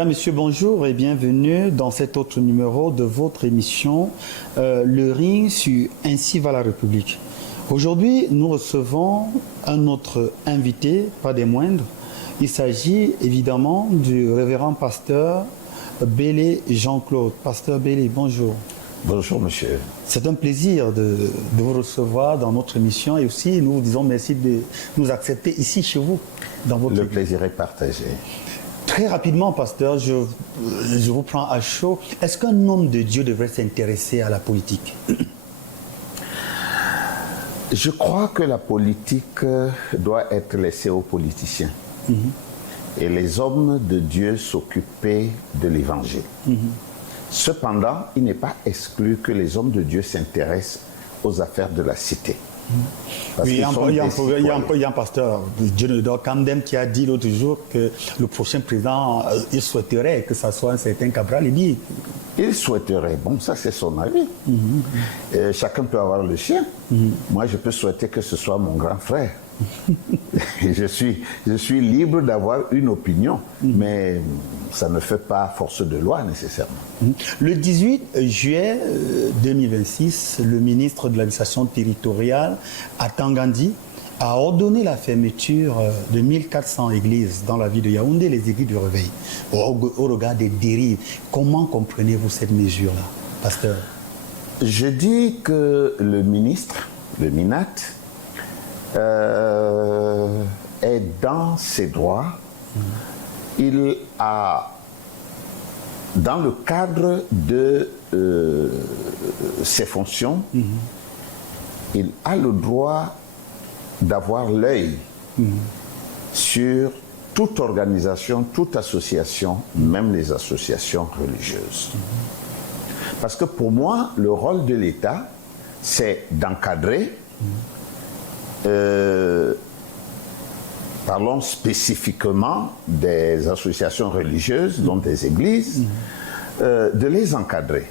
Mesdames, Messieurs, bonjour et bienvenue dans cet autre numéro de votre émission Le Ring sur Ainsi va la République. Aujourd'hui, nous recevons un autre invité, pas des moindres. Il s'agit évidemment du révérend pasteur Bélé Jean-Claude. Pasteur Bélé, bonjour. Bonjour monsieur. C'est un plaisir de vous recevoir dans notre émission et aussi nous vous disons merci de nous accepter ici chez vous, dans votre Le église. plaisir est partagé. Très rapidement, pasteur, je vous prends à chaud. Est-ce qu'un homme de Dieu devrait s'intéresser à la politique? Je crois que la politique doit être laissée aux politiciens. Et les hommes de Dieu s'occuper de l'évangile. Cependant, il n'est pas exclu que les hommes de Dieu s'intéressent aux affaires de la cité. Oui, il y a un pasteur, Jonathan Camden, qui a dit l'autre jour que le prochain président, il souhaiterait que ça soit un certain Cabral. Il souhaiterait, bon, ça c'est son avis. Chacun peut avoir le sien. Moi, je peux souhaiter que ce soit mon grand frère. je suis libre d'avoir une opinion, mais ça ne fait pas force de loi nécessairement. Le 18 juillet 2026, le ministre de l'administration territoriale, Atangandi, a ordonné la fermeture de 1400 églises dans la ville de Yaoundé, les églises du Réveil, au regard des dérives. Comment comprenez-vous cette mesure-là, pasteur? Je dis que le ministre, le MINAT, est dans ses droits. Il a, dans le cadre de ses fonctions, il a le droit d'avoir l'œil sur toute organisation, toute association, même les associations religieuses. Parce que pour moi, le rôle de l'État, c'est d'encadrer. Parlons spécifiquement des associations religieuses, dont des églises, de les encadrer.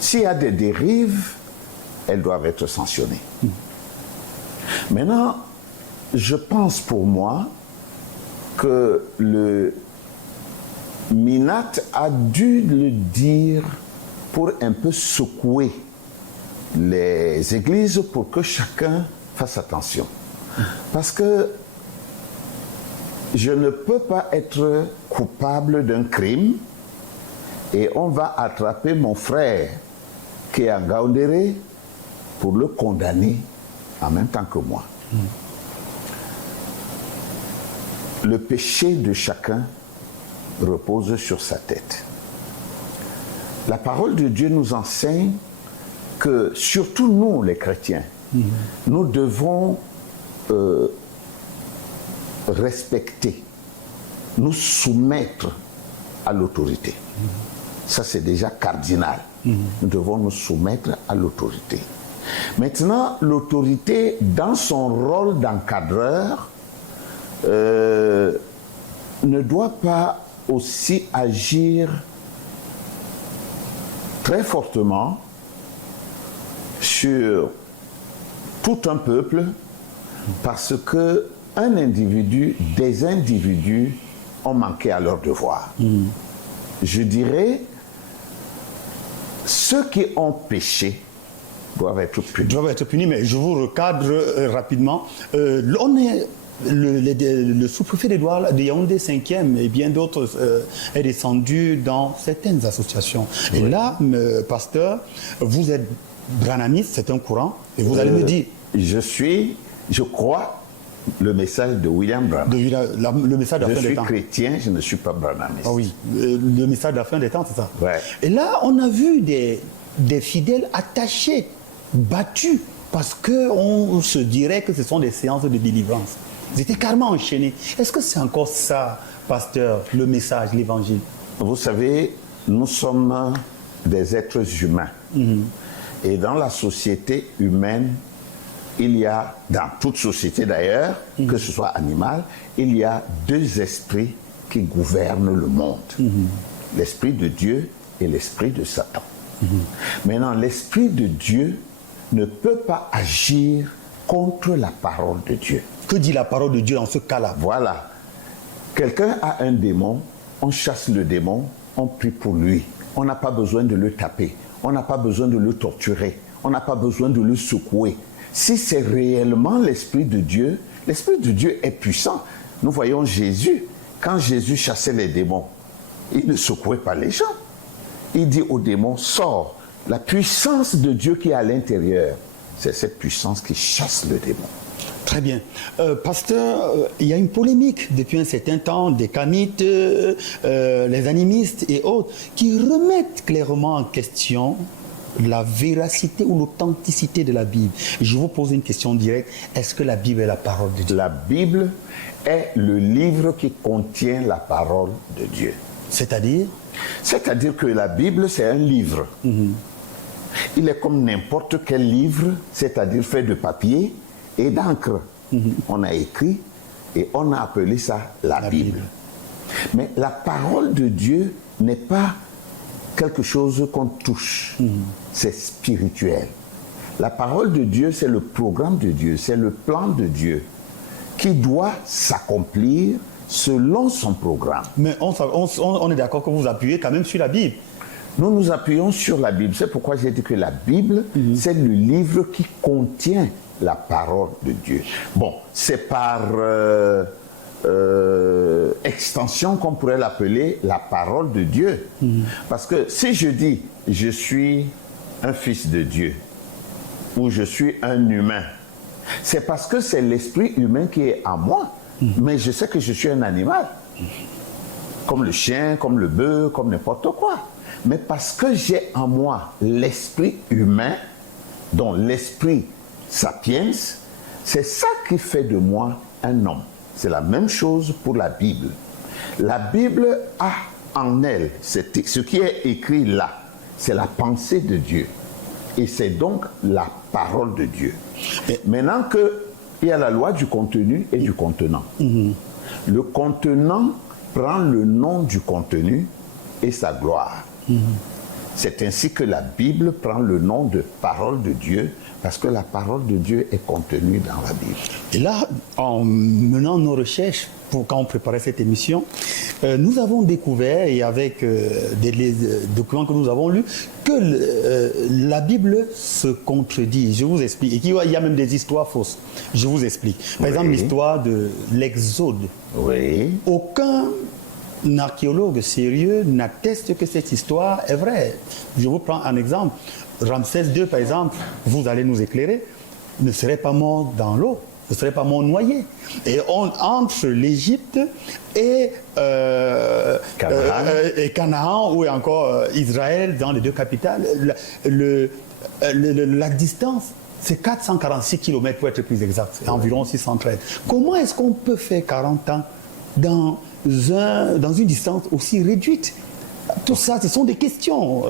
S'il y a des dérives, elles doivent être sanctionnées. Maintenant, je pense pour moi que le MINAT a dû le dire pour un peu secouer les églises pour que chacun fasse attention. Parce que je ne peux pas être coupable d'un crime et on va attraper mon frère qui est à Gaoundéré pour le condamner en même temps que moi. Le péché de chacun repose sur sa tête. La parole de Dieu nous enseigne que, surtout nous les chrétiens, nous devons respecter, nous soumettre à l'autorité. Ça, c'est déjà cardinal. Nous devons nous soumettre à l'autorité. Maintenant, l'autorité, dans son rôle d'encadreur, ne doit pas aussi agir très fortement sur tout un peuple, parce que des individus ont manqué à leur devoir. Je dirais, ceux qui ont péché doivent être punis. Doivent être punis, mais je vous recadre rapidement. Le sous-préfet de Douala, de Yaoundé 5e et bien d'autres est descendu dans certaines associations. Oui. Et là, pasteur, vous êtes branamiste, c'est un courant, et vous allez me dire... Je crois, le message de William Branham. Le message de la fin des temps. Je suis chrétien, je ne suis pas branamiste. Ah oui, le message de la fin des temps, c'est ça. Ouais. Et là, on a vu des fidèles attachés, battus, parce qu'on se dirait que ce sont des séances de délivrance. Ils étaient carrément enchaînés. Est-ce que c'est encore ça, pasteur, le message, l'évangile? Vous savez, nous sommes des êtres humains. Et dans la société humaine, il y a, dans toute société d'ailleurs, que ce soit animal, il y a deux esprits qui gouvernent le monde. L'esprit de Dieu et l'esprit de Satan. Maintenant, l'esprit de Dieu ne peut pas agir contre la parole de Dieu. Que dit la parole de Dieu dans ce cas-là? Voilà. Quelqu'un a un démon, on chasse le démon, on prie pour lui. On n'a pas besoin de le taper, on n'a pas besoin de le torturer, on n'a pas besoin de le secouer. Si c'est réellement l'Esprit de Dieu est puissant. Nous voyons Jésus, quand Jésus chassait les démons, il ne secouait pas les gens. Il dit aux démons, sors. La puissance de Dieu qui est à l'intérieur, c'est cette puissance qui chasse le démon. Très bien. Pasteur, il y a une polémique depuis un certain temps des kamites, les animistes et autres, qui remettent clairement en question la véracité ou l'authenticité de la Bible. Je vous pose une question directe. Est-ce que la Bible est la parole de Dieu? La Bible est le livre qui contient la parole de Dieu. C'est-à-dire? C'est-à-dire que la Bible, c'est un livre. Il est comme n'importe quel livre, c'est-à-dire fait de papier et d'encre. On a écrit et on a appelé ça la Bible. Mais la parole de Dieu n'est pas quelque chose qu'on touche. C'est spirituel. La parole de Dieu, c'est le programme de Dieu, c'est le plan de Dieu qui doit s'accomplir selon son programme. Mais on est d'accord que vous appuyez quand même sur la Bible. Nous nous appuyons sur la Bible. C'est pourquoi j'ai dit que la Bible, c'est le livre qui contient la parole de Dieu. Bon, c'est par extension qu'on pourrait l'appeler la parole de Dieu. Parce que si je dis je suis un fils de Dieu ou je suis un humain, c'est parce que c'est l'esprit humain qui est en moi. Mais je sais que je suis un animal, comme le chien, comme le bœuf, comme n'importe quoi. Mais parce que j'ai en moi l'esprit humain, dont l'esprit sapiens, c'est ça qui fait de moi un homme. C'est la même chose pour la Bible. La Bible a en elle, ce qui est écrit là, c'est la pensée de Dieu. Et c'est donc la parole de Dieu. Et maintenant qu'il y a la loi du contenu et du contenant. Le contenant prend le nom du contenu et sa gloire. C'est ainsi que la Bible prend le nom de parole de Dieu, parce que la parole de Dieu est contenue dans la Bible. Et là, en menant nos recherches, quand on préparait cette émission, nous avons découvert, et avec des documents que nous avons lus, que la Bible se contredit. Je vous explique. Et qu'il y a même des histoires fausses. Je vous explique. Par exemple, l'histoire de l'Exode. Oui. Aucun archéologue sérieux n'atteste que cette histoire est vraie. Je vous prends un exemple. Ramsès II, par exemple, vous allez nous éclairer, ne serait pas mort dans l'eau, ne serait pas mort noyé. Et entre l'Égypte et Canaan, ou encore Israël, dans les deux capitales, la distance, c'est 446 km pour être plus exact, environ 613. Comment est-ce qu'on peut faire 40 ans dans une distance aussi réduite? Tout ça, ce sont des questions.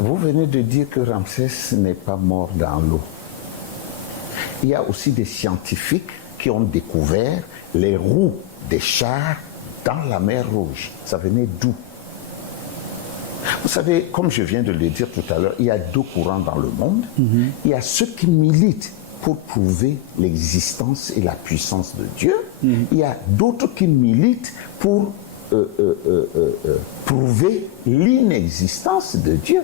Vous venez de dire que Ramsès n'est pas mort dans l'eau. Il y a aussi des scientifiques qui ont découvert les roues des chars dans la mer Rouge. Ça venait d'où? Vous savez, comme je viens de le dire tout à l'heure, il y a deux courants dans le monde. Il y a ceux qui militent pour prouver l'existence et la puissance de Dieu. Il y a d'autres qui militent pour prouver l'inexistence de Dieu.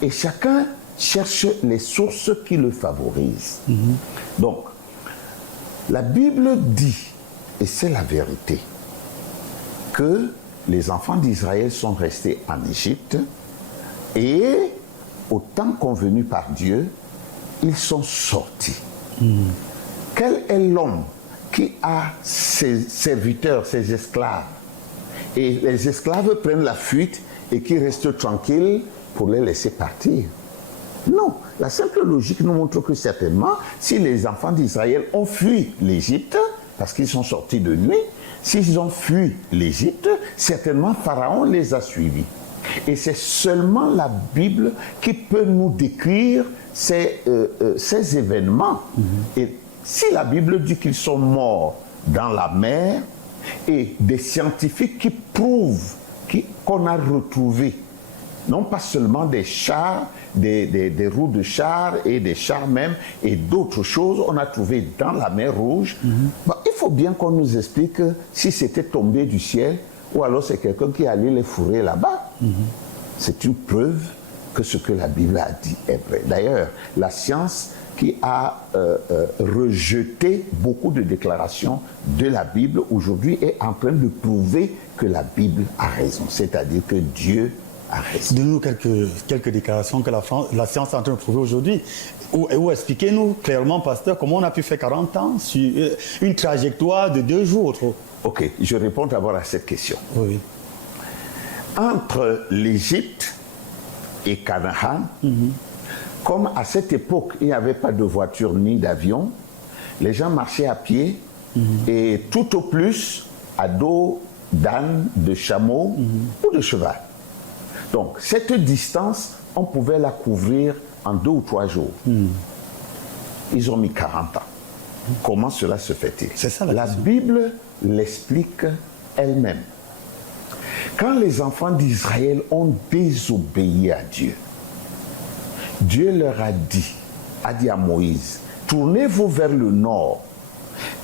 Et chacun cherche les sources qui le favorisent. Donc, la Bible dit, et c'est la vérité, que les enfants d'Israël sont restés en Égypte et, au temps convenu par Dieu, ils sont sortis. Quel est l'homme qui a ses serviteurs, ses esclaves, et les esclaves prennent la fuite et qui restent tranquilles pour les laisser partir? Non, la simple logique nous montre que certainement, si les enfants d'Israël ont fui l'Égypte, parce qu'ils sont sortis de nuit, s'ils ont fui l'Égypte, certainement Pharaon les a suivis. Et c'est seulement la Bible qui peut nous décrire ces événements. Et si la Bible dit qu'ils sont morts dans la mer, et des scientifiques qui prouvent qu'on a retrouvé non pas seulement des chars, des roues de chars et des chars même, et d'autres choses, on a trouvé dans la mer Rouge. Il faut bien qu'on nous explique si c'était tombé du ciel ou alors c'est quelqu'un qui est allé les fourrer là-bas. C'est une preuve que ce que la Bible a dit est vrai. D'ailleurs, la science qui a rejeté beaucoup de déclarations de la Bible aujourd'hui est en train de prouver que la Bible a raison, c'est-à-dire que Dieu a raison. Donnez-nous quelques déclarations que la science est en train de prouver aujourd'hui. Ou expliquez-nous clairement, pasteur, comment on a pu faire 40 ans sur une trajectoire de 2 jours. Ok, je réponds d'abord à cette question. Oui. Entre l'Égypte et Canaan, comme à cette époque, il n'y avait pas de voiture ni d'avion, les gens marchaient à pied et tout au plus à dos d'âne, de chameau ou de cheval. Donc, cette distance, on pouvait la couvrir en 2 ou 3 jours. Ils ont mis 40 ans. Comment cela se fait-il? C'est ça la Bible l'explique elle-même. Quand les enfants d'Israël ont désobéi à Dieu, Dieu leur a dit à Moïse, tournez-vous vers le nord.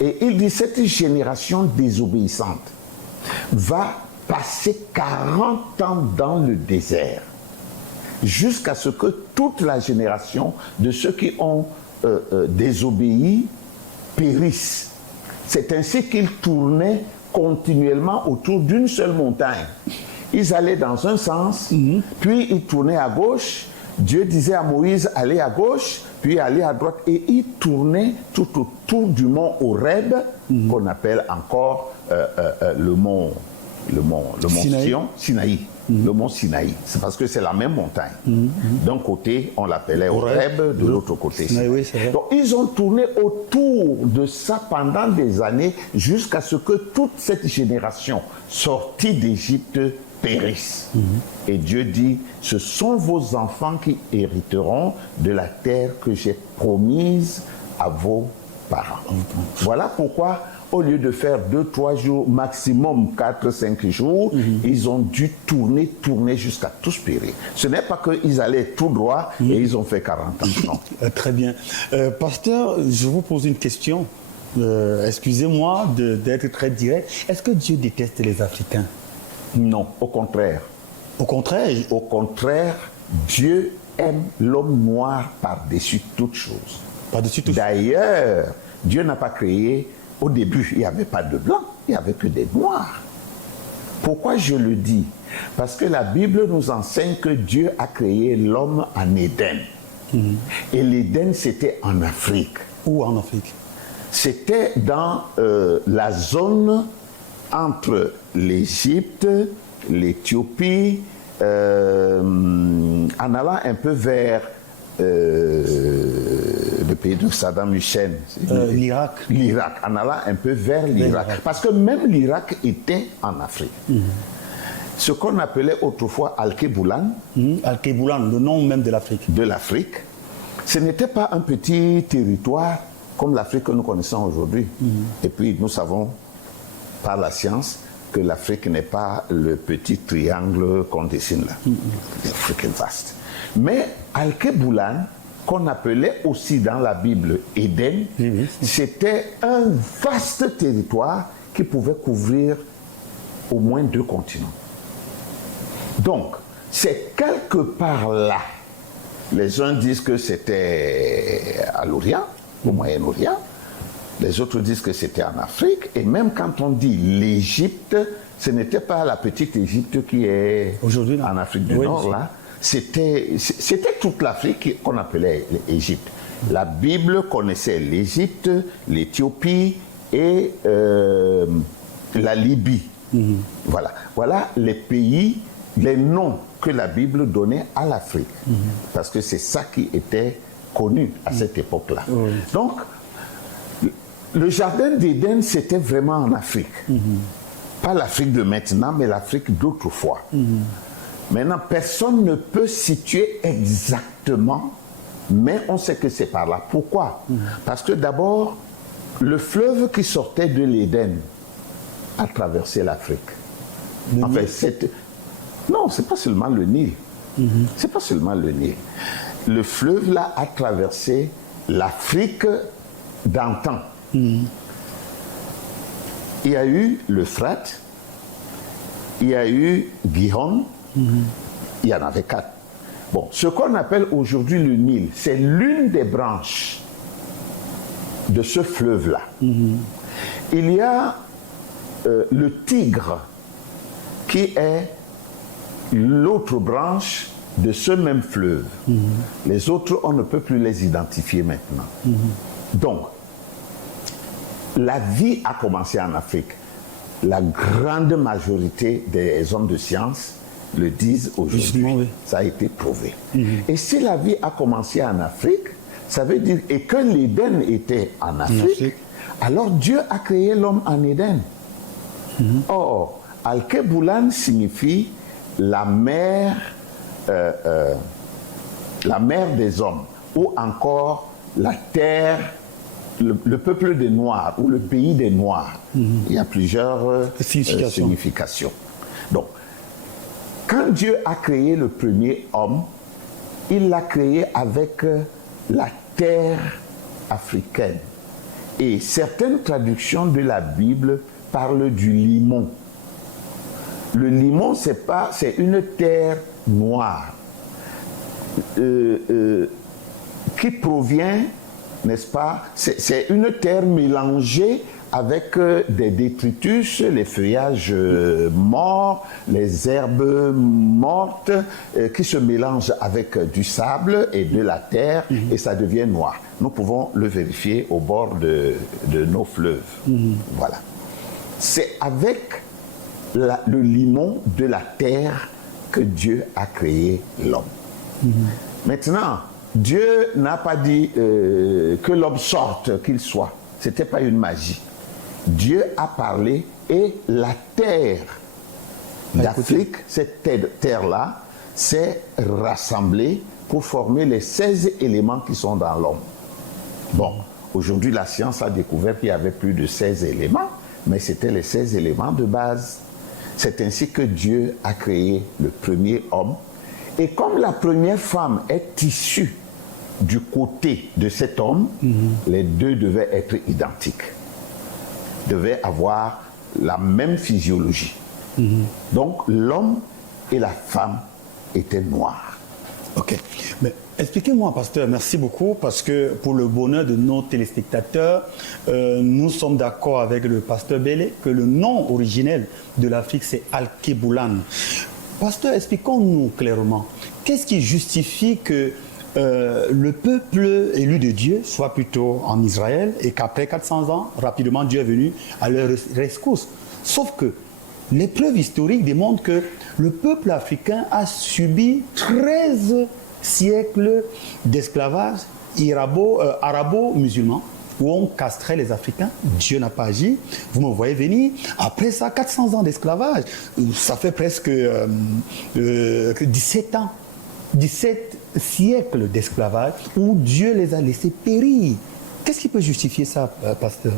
Et il dit, cette génération désobéissante va passer 40 ans dans le désert, jusqu'à ce que toute la génération de ceux qui ont désobéi périsse. C'est ainsi qu'ils tournaient continuellement autour d'une seule montagne. Ils allaient dans un sens, puis ils tournaient à gauche. Dieu disait à Moïse, allez à gauche, puis allez à droite. Et ils tournaient tout autour du mont Horeb, qu'on appelle encore le mont Sinaï. Le mont Sinaï. C'est parce que c'est la même montagne. D'un côté, on l'appelait Horeb, de l'autre côté Sinaï. Oui, c'est vrai. Donc, ils ont tourné autour de ça pendant des années jusqu'à ce que toute cette génération sortie d'Égypte périsse. Et Dieu dit, ce sont vos enfants qui hériteront de la terre que j'ai promise à vos parents. Voilà pourquoi, au lieu de faire 2-3 jours, maximum 4-5 jours, ils ont dû tourner jusqu'à tous périr. Ce n'est pas qu'ils allaient tout droit et ils ont fait 40 ans. Non. Très bien. Pasteur, je vous pose une question. Excusez-moi d'être très direct. Est-ce que Dieu déteste les Africains? Non, au contraire. Au contraire? Au contraire, Dieu aime l'homme noir par-dessus toute chose. Par-dessus toute chose. D'ailleurs, Dieu n'a pas créé, au début, il n'y avait pas de blancs, il n'y avait que des noirs. Pourquoi je le dis? Parce que la Bible nous enseigne que Dieu a créé l'homme en Éden. Et l'Éden, c'était en Afrique. Où en Afrique? C'était dans la zone entre l'Égypte, l'Éthiopie, en allant un peu vers le pays de Saddam Hussein. L'Irak. L'Irak, en allant un peu vers l'Irak. Parce que même l'Irak était en Afrique. Ce qu'on appelait autrefois Al-Keboulan. Al-Keboulan, le nom même de l'Afrique. De l'Afrique. Ce n'était pas un petit territoire comme l'Afrique que nous connaissons aujourd'hui. Et puis nous savons par la science que l'Afrique n'est pas le petit triangle qu'on dessine là. L'Afrique est vaste. Mais Al-Keboulan, qu'on appelait aussi dans la Bible Éden, c'était un vaste territoire qui pouvait couvrir au moins 2 continents. Donc, c'est quelque part là. Les uns disent que c'était à l'Orient, au Moyen-Orient. Les autres disent que c'était en Afrique. Et même quand on dit l'Égypte, ce n'était pas la petite Égypte qui est aujourd'hui en Afrique du Nord, là. C'était toute l'Afrique qu'on appelait l'Égypte. La Bible connaissait l'Égypte, l'Éthiopie et la Libye. Voilà les pays, les noms que la Bible donnait à l'Afrique. Parce que c'est ça qui était connu à cette époque-là. Donc, le jardin d'Éden, c'était vraiment en Afrique. Pas l'Afrique de maintenant, mais l'Afrique d'autrefois. Maintenant, personne ne peut situer exactement, mais on sait que c'est par là. Pourquoi? Parce que d'abord, le fleuve qui sortait de l'Éden a traversé l'Afrique. En fait, non, c'est pas seulement le Nil. C'est pas seulement le Nil. Le fleuve là a traversé l'Afrique d'antan. Il y a eu l'Euphrate, il y a eu Gihon, il y en avait 4. Bon, ce qu'on appelle aujourd'hui le Nil, c'est l'une des branches de ce fleuve-là. Il y a le Tigre, qui est l'autre branche de ce même fleuve. Les autres, on ne peut plus les identifier maintenant. Donc, la vie a commencé en Afrique. La grande majorité des hommes de science le disent aujourd'hui. Oui. Ça a été prouvé. Et si la vie a commencé en Afrique, ça veut dire et que l'Éden était en Afrique, alors Dieu a créé l'homme en Éden. Or, Al-Keboulan signifie la mer des hommes, ou encore la terre, le peuple des Noirs, ou le pays des Noirs. Il y a plusieurs significations. Donc, quand Dieu a créé le premier homme, il l'a créé avec la terre africaine. Et certaines traductions de la Bible parlent du limon. Le limon, c'est une terre noire qui provient, n'est-ce pas, c'est une terre mélangée avec des détritus, les feuillages morts, les herbes mortes qui se mélangent avec du sable et de la terre et ça devient noir. Nous pouvons le vérifier au bord de nos fleuves. Voilà. C'est avec le limon de la terre que Dieu a créé l'homme. Maintenant, Dieu n'a pas dit que l'homme sorte, qu'il soit. Ce n'était pas une magie. Dieu a parlé et la terre d'Afrique, cette terre-là, s'est rassemblée pour former les 16 éléments qui sont dans l'homme. Bon, aujourd'hui, la science a découvert qu'il y avait plus de 16 éléments, mais c'était les 16 éléments de base. C'est ainsi que Dieu a créé le premier homme. Et comme la première femme est issue du côté de cet homme, les deux devaient être identiques, devaient avoir la même physiologie. Donc l'homme et la femme étaient noirs. Ok. Mais expliquez-moi, pasteur, merci beaucoup, parce que pour le bonheur de nos téléspectateurs, nous sommes d'accord avec le pasteur Bélé que le nom originel de l'Afrique, c'est Al-Keboulan. Pasteur, expliquons-nous clairement, qu'est-ce qui justifie que le peuple élu de Dieu soit plutôt en Israël et qu'après 400 ans, rapidement, Dieu est venu à leur rescousse. Sauf que les preuves historiques démontrent que le peuple africain a subi 13 siècles d'esclavage arabo-musulman, où on castrait les Africains. Dieu n'a pas agi. Vous me voyez venir. Après ça, 400 ans d'esclavage. Ça fait presque 17 ans. 17 siècles d'esclavage où Dieu les a laissés périr. Qu'est-ce qui peut justifier ça, pasteur?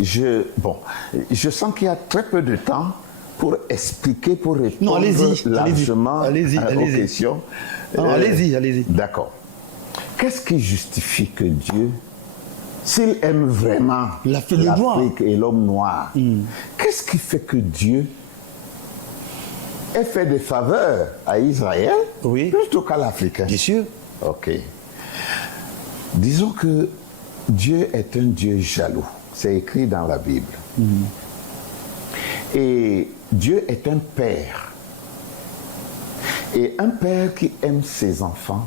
Je sens qu'il y a très peu de temps pour expliquer, pour répondre largement aux questions. Allez-y. D'accord. Qu'est-ce qui justifie que Dieu, s'il aime vraiment l'Afrique et l'homme noir, qu'est-ce qui fait que Dieu ait fait des faveurs à Israël plutôt qu'à l'Africain? Bien sûr. Ok. Disons que Dieu est un Dieu jaloux. C'est écrit dans la Bible. Et Dieu est un père. Et un père qui aime ses enfants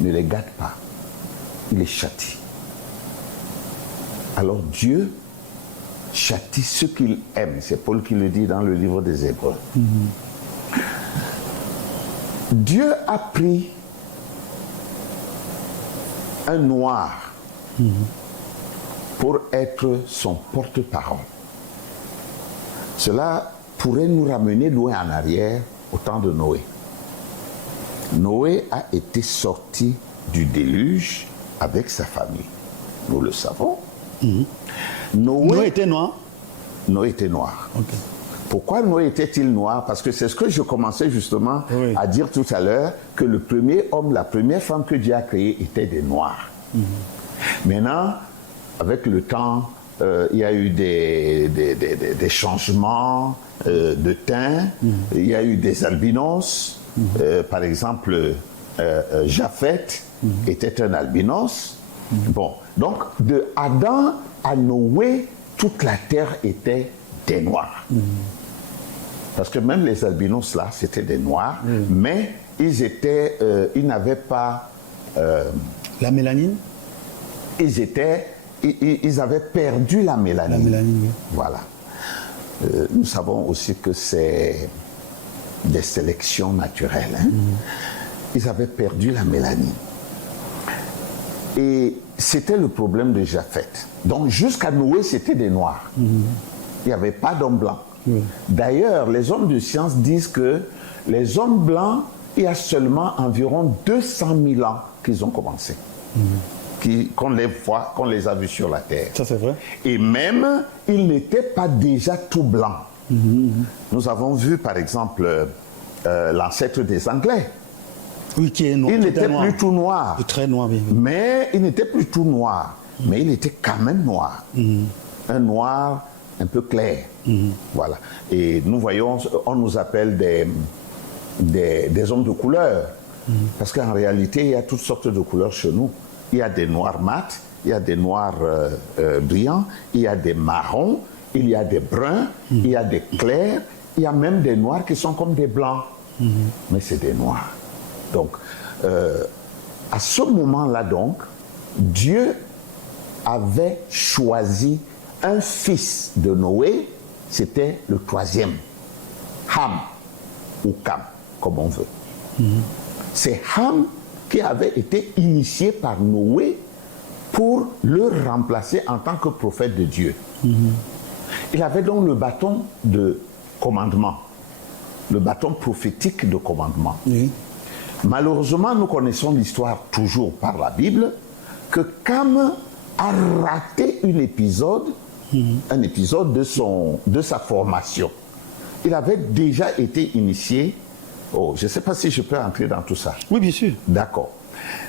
ne les gâte pas. Il les châtie. Alors Dieu châtie ceux qu'il aime. C'est Paul qui le dit dans le livre des Hébreux. Dieu a pris un noir pour être son porte-parole. Cela pourrait nous ramener loin en arrière au temps de Noé. Noé a été sorti du déluge avec sa famille. Nous le savons. Noé était noir? Noé était noir. Okay. Pourquoi Noé était-il noir? Parce que c'est ce que je commençais justement à dire tout à l'heure, que le premier homme, la première femme que Dieu a créée était des noirs. Maintenant, avec le temps, il y a eu des changements de teint, il y a eu des albinos. Par exemple, Japheth était un albinos. Bon, donc de Adam à Noé, toute la terre était des noirs. Parce que même les albinos là, c'était des noirs, mais ils n'avaient pas la mélanine. Ils avaient perdu la mélanine. La mélanine, oui. Voilà. Nous savons aussi que c'est des sélections naturelles. Hein. Ils avaient perdu la mélanine. Et c'était le problème de Japheth. Donc jusqu'à Noé, c'était des noirs. Il n'y avait pas d'hommes blancs. D'ailleurs, les hommes de science disent que les hommes blancs, il y a seulement environ 200 000 ans qu'ils ont commencé. Qu'on les a vus sur la Terre. Ça, c'est vrai. Et même, ils n'étaient pas déjà tout blancs. Nous avons vu, par exemple, l'ancêtre des Anglais. Oui, qui est noir. Il n'était plus tout noir. Très noir, oui. Mais il n'était plus tout noir. Mais il était quand même noir. Un noir un peu clair. Voilà. Et nous voyons, on nous appelle des hommes de couleur. Parce qu'en réalité, il y a toutes sortes de couleurs chez nous. Il y a des noirs mat, il y a des noirs brillants, il y a des marrons, il y a des bruns, il y a des clairs, il y a même des noirs qui sont comme des blancs. Mais c'est des noirs. Donc, à ce moment-là, donc, Dieu avait choisi un fils de Noé, c'était le troisième, Ham, ou Cam, comme on veut. C'est Ham qui avait été initié par Noé pour le remplacer en tant que prophète de Dieu. Il avait donc le bâton de commandement, le bâton prophétique de commandement. Malheureusement, nous connaissons l'histoire toujours par la Bible, que Cam a raté un épisode de sa formation. Il avait déjà été initié. Oh, je ne sais pas si je peux entrer dans tout ça. Oui, bien sûr. D'accord.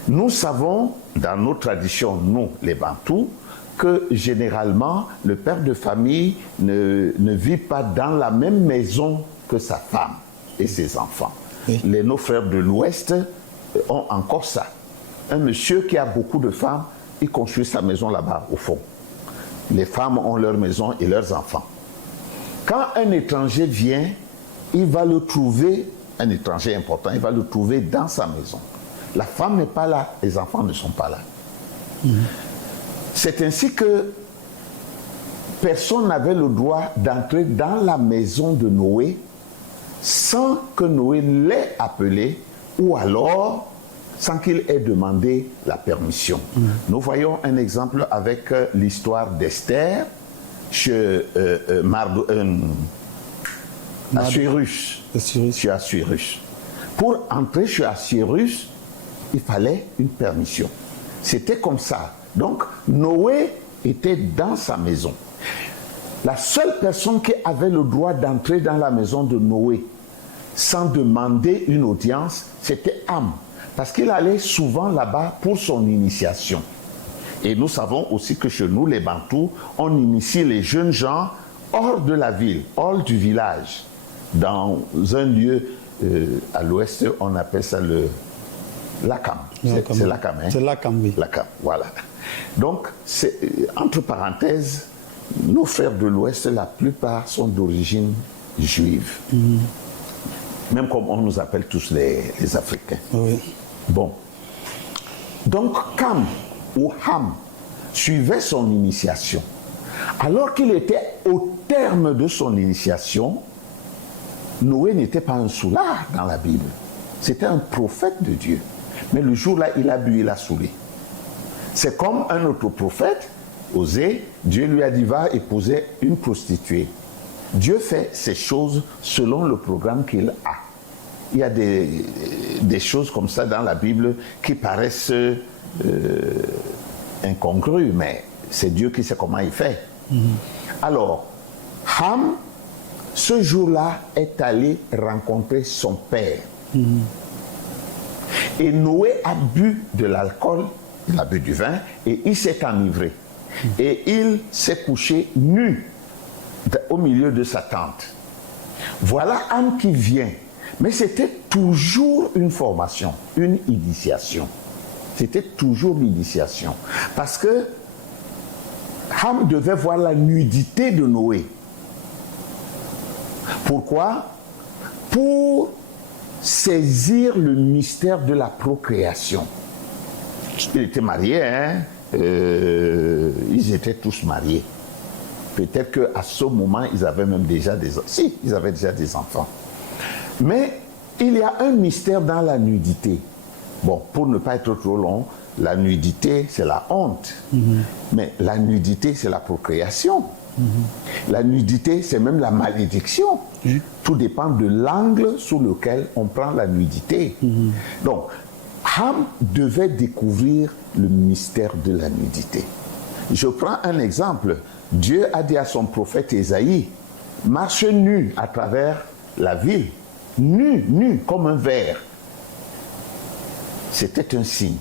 Nous savons, dans nos traditions, nous, les Bantous, que généralement, le père de famille ne vit pas dans la même maison que sa femme et ses enfants. Oui. Nos frères de l'Ouest ont encore ça. Un monsieur qui a beaucoup de femmes, il construit sa maison là-bas, au fond. Les femmes ont leur maison et leurs enfants. Quand un étranger vient, il va le trouver, un étranger important, il va le trouver dans sa maison. La femme n'est pas là, les enfants ne sont pas là. C'est ainsi que personne n'avait le droit d'entrer dans la maison de Noé sans que Noé l'ait appelé ou alors sans qu'il ait demandé la permission. Nous voyons un exemple avec l'histoire d'Esther chez Assuérus. Chez Assuérus. Pour entrer chez Assuérus, il fallait une permission. C'était comme ça. Donc, Noé était dans sa maison. La seule personne qui avait le droit d'entrer dans la maison de Noé sans demander une audience, c'était Ham. Parce qu'il allait souvent là-bas pour son initiation. Et nous savons aussi que chez nous, les Bantous, on initie les jeunes gens hors de la ville, hors du village. Dans un lieu à l'ouest, on appelle ça l'Akam. C'est l'Akam, hein? C'est l'Akam, oui. L'Akam, voilà. Donc, entre parenthèses, nos frères de l'Ouest, la plupart sont d'origine juive. Même comme on nous appelle tous les Africains. Oui. Bon. Donc, Cam ou Ham suivait son initiation. Alors qu'il était au terme de son initiation, Noé n'était pas un soulard dans la Bible. C'était un prophète de Dieu. Mais le jour-là, il a bu, il a saoulé. C'est comme un autre prophète, Osée, Dieu lui a dit, va épouser une prostituée. Dieu fait ces choses selon le programme qu'il a. Il y a des choses comme ça dans la Bible qui paraissent incongrues, mais c'est Dieu qui sait comment il fait. Alors, Ham, ce jour-là, est allé rencontrer son père. Et Noé a bu de l'alcool, il a bu du vin, et il s'est enivré. Et il s'est couché nu au milieu de sa tente. Voilà Ham qui vient. Mais c'était toujours une formation, une initiation. C'était toujours l'initiation. Parce que Ham devait voir la nudité de Noé. Pourquoi? Pour saisir le mystère de la procréation. Il était marié, hein? Ils étaient tous mariés. Peut-être qu'à ce moment, ils avaient même déjà des enfants. Si, ils avaient déjà des enfants. Mais il y a un mystère dans la nudité. Bon, pour ne pas être trop long, la nudité, c'est la honte. Mais la nudité, c'est la procréation. La nudité, c'est même la malédiction. Tout dépend de l'angle sous lequel on prend la nudité. Donc, Ham devait découvrir le mystère de la nudité. Je prends un exemple. Dieu a dit à son prophète Ésaïe, marche nu à travers la ville, nu comme un ver. C'était un signe.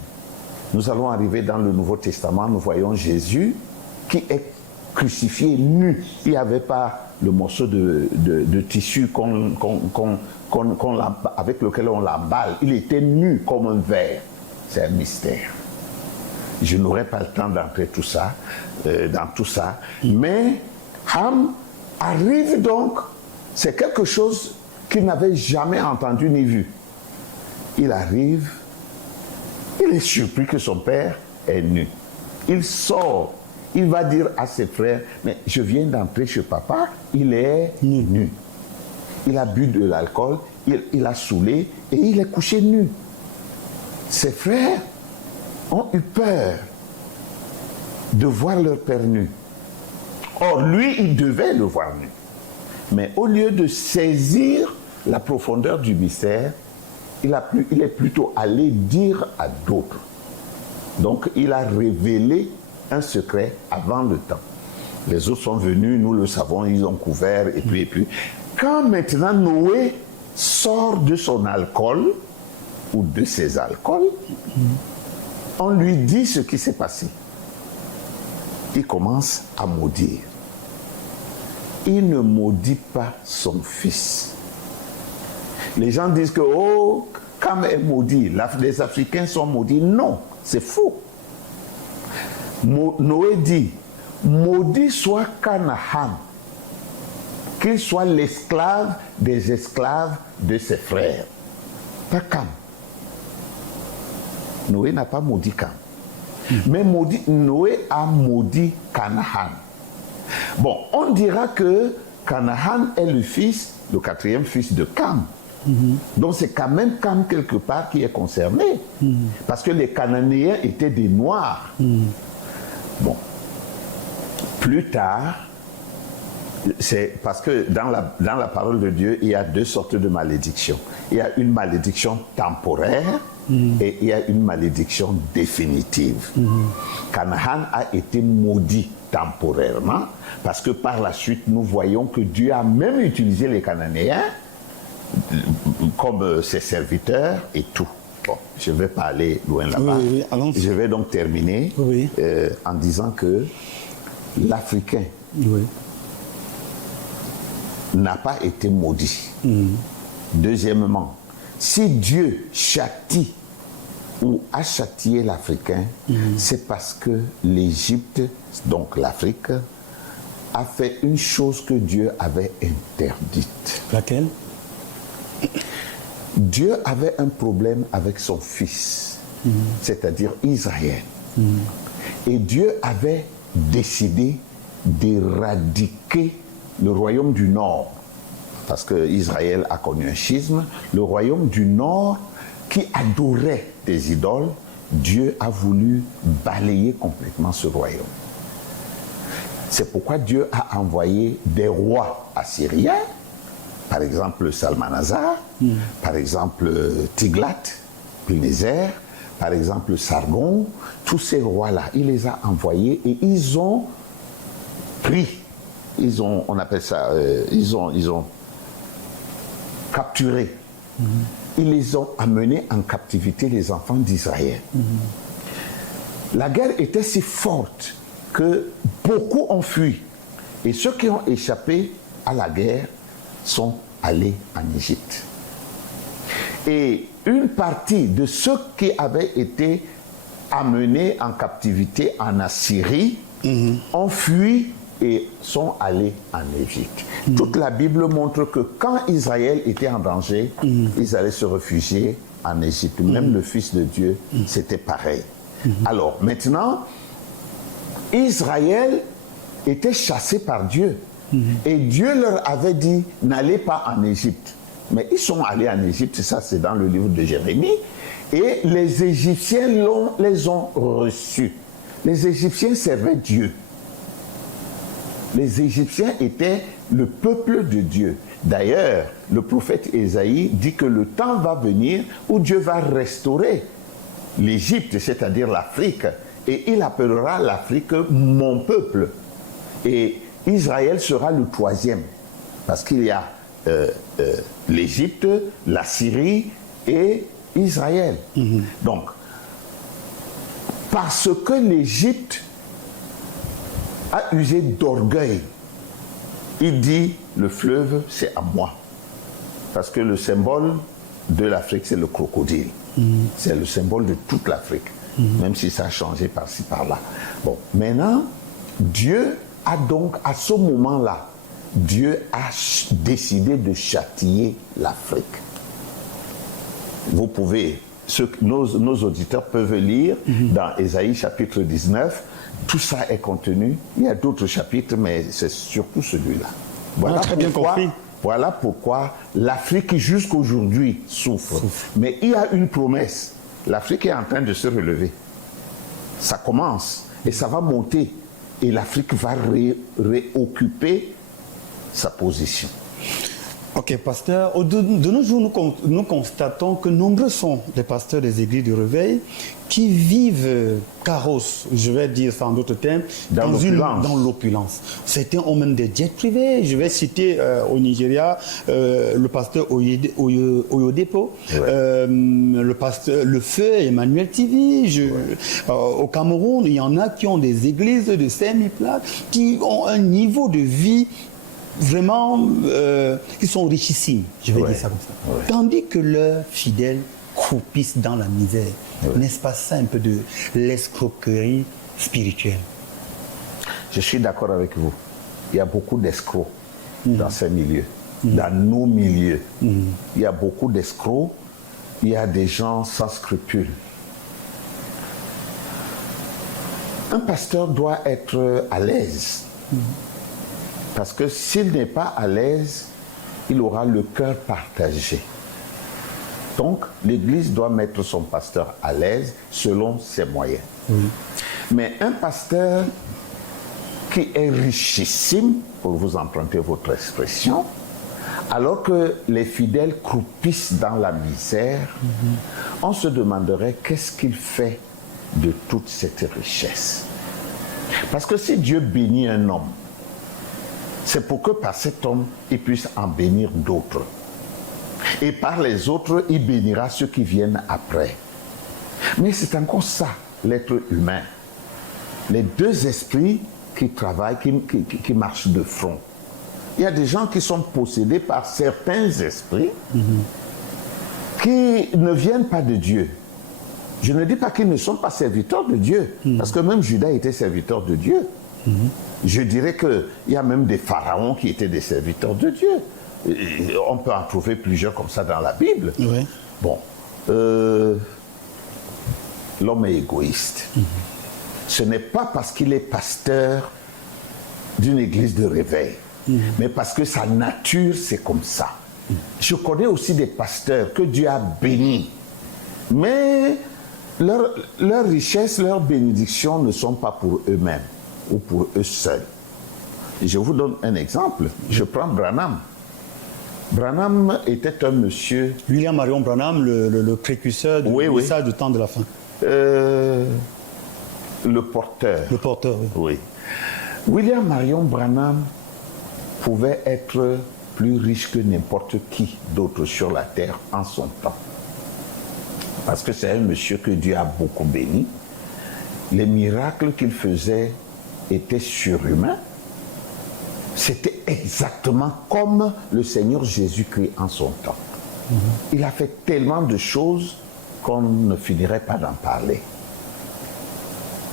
Nous allons arriver dans le Nouveau Testament, nous voyons Jésus qui est crucifié nu. Il n'y avait pas le morceau de tissu avec lequel on l'emballe. Il était nu comme un ver. C'est un mystère. Je n'aurai pas le temps d'entrer dans tout ça. Mais Ham arrive donc, c'est quelque chose qu'il n'avait jamais entendu ni vu. Il arrive, il est surpris que son père est nu. Il sort, il va dire à ses frères, mais je viens d'entrer chez papa, il est nu. Il a bu de l'alcool, il a saoulé et il est couché nu. Ses frères ont eu peur de voir leur père nu. Or, lui, il devait le voir nu. Mais au lieu de saisir la profondeur du mystère, il est plutôt allé dire à d'autres. Donc, il a révélé un secret avant le temps. Les autres sont venus, nous le savons, ils ont couvert, et puis. Quand maintenant Noé sort de son alcool, ou de ses alcools, on lui dit ce qui s'est passé. Il commence à maudire. Il ne maudit pas son fils. Les gens disent que, oh, Ham est maudit, les Africains sont maudits. Non, c'est faux. Noé dit, maudit soit Canaan, qu'il soit l'esclave des esclaves de ses frères. Pas Ham. Noé n'a pas maudit Ham. Mais Noé a maudit Canaan. Bon, on dira que Canaan est le quatrième fils de Ham. Donc c'est quand même Ham quelque part qui est concerné. Parce que les Cananéens étaient des Noirs. Bon. Plus tard, c'est parce que dans la parole de Dieu, il y a deux sortes de malédictions. Il y a une malédiction temporaire et il y a une malédiction définitive. Canaan a été maudit temporairement parce que par la suite, nous voyons que Dieu a même utilisé les Cananéens comme ses serviteurs et tout. Bon, je ne vais pas aller loin là-bas. Oui, je vais donc terminer en disant que l'Africain n'a pas été maudit. Deuxièmement, si Dieu châtie ou a châtié l'Africain, c'est parce que l'Égypte, donc l'Afrique, a fait une chose que Dieu avait interdite. Laquelle? Dieu avait un problème avec son fils, c'est-à-dire Israël. Et Dieu avait décidé d'éradiquer le royaume du Nord, parce que Israël a connu un schisme. Le royaume du Nord, qui adorait des idoles, Dieu a voulu balayer complètement ce royaume. C'est pourquoi Dieu a envoyé des rois assyriens, par exemple Salmanasar, par exemple Tiglath-Pilnéser, par exemple Sargon. Tous ces rois-là, il les a envoyés et ils ont pris, on appelle ça, ils ont capturé. Ils les ont amenés en captivité, les enfants d'Israël. La guerre était si forte que beaucoup ont fui. Et ceux qui ont échappé à la guerre sont allés en Égypte. Et une partie de ceux qui avaient été amenés en captivité en Assyrie ont fui et sont allés en Égypte. Toute la Bible montre que quand Israël était en danger, ils allaient se réfugier en Égypte. Même le Fils de Dieu, c'était pareil. Alors maintenant, Israël était chassé par Dieu. Et Dieu leur avait dit, n'allez pas en Égypte. Mais ils sont allés en Égypte, ça c'est dans le livre de Jérémie, et les Égyptiens les ont reçus. Les Égyptiens servaient Dieu. Les Égyptiens étaient le peuple de Dieu. D'ailleurs, le prophète Ésaïe dit que le temps va venir où Dieu va restaurer l'Égypte, c'est-à-dire l'Afrique, et il appellera l'Afrique mon peuple. Et Israël sera le troisième, parce qu'il y a l'Égypte, la Syrie et Israël. Donc, parce que l'Égypte a usé d'orgueil, il dit, le fleuve, c'est à moi. Parce que le symbole de l'Afrique, c'est le crocodile. C'est le symbole de toute l'Afrique, même si ça a changé par-ci, par-là. Bon, maintenant, Dieu a donc, à ce moment-là, Dieu a décidé de châtier l'Afrique. Vous pouvez, nos auditeurs peuvent lire dans Ésaïe chapitre 19, tout ça est contenu. Il y a d'autres chapitres, mais c'est surtout celui-là. Voilà, très bien compris. Voilà pourquoi l'Afrique jusqu'aujourd'hui souffre. Mais il y a une promesse. L'Afrique est en train de se relever. Ça commence et ça va monter. Et l'Afrique va réoccuper sa position. Ok, pasteur, de nos jours, nous constatons que nombreux sont les pasteurs des églises du Réveil qui vivent carrosse, je vais dire ça en d'autres termes, dans l'opulence. Certains ont même des jets privés. Je vais citer au Nigeria le pasteur Oyodepo, le feu Emmanuel TV. Au Cameroun, il y en a qui ont des églises de 5000 places, qui ont un niveau de vie vraiment, qui sont richissimes, je vais dire ça comme ça. Tandis que leurs fidèles croupissent dans la misère. N'est-ce pas ça un peu de l'escroquerie spirituelle? Je suis d'accord avec vous. Il y a beaucoup d'escrocs dans ces milieux, dans nos milieux. Il y a beaucoup d'escrocs, il y a des gens sans scrupules. Un pasteur doit être à l'aise. Parce que s'il n'est pas à l'aise, il aura le cœur partagé. Donc, l'Église doit mettre son pasteur à l'aise selon ses moyens. Mais un pasteur qui est richissime, pour vous emprunter votre expression, alors que les fidèles croupissent dans la misère, on se demanderait qu'est-ce qu'il fait de toute cette richesse. Parce que si Dieu bénit un homme, c'est pour que par cet homme, il puisse en bénir d'autres. Et par les autres, il bénira ceux qui viennent après. Mais c'est encore ça, l'être humain. Les deux esprits qui travaillent, qui marchent de front. Il y a des gens qui sont possédés par certains esprits qui ne viennent pas de Dieu. Je ne dis pas qu'ils ne sont pas serviteurs de Dieu, parce que même Judas était serviteur de Dieu. Je dirais qu'il y a même des pharaons qui étaient des serviteurs de Dieu. Et on peut en trouver plusieurs comme ça dans la Bible. Bon, l'homme est égoïste. Ce n'est pas parce qu'il est pasteur d'une église de réveil, mais parce que sa nature, c'est comme ça. Je connais aussi des pasteurs que Dieu a bénis, mais leur richesse, leur bénédiction ne sont pas pour eux-mêmes ou pour eux seuls. Je vous donne un exemple. Je prends Branham. Branham était un monsieur... William Marion Branham, le précurseur du message du temps de la fin. Le porteur. Le porteur, oui. William Marion Branham pouvait être plus riche que n'importe qui d'autre sur la terre en son temps. Parce que c'est un monsieur que Dieu a beaucoup béni. Les miracles qu'il faisait était surhumain. C'était exactement comme le Seigneur Jésus-Christ en son temps. Il a fait tellement de choses qu'on ne finirait pas d'en parler.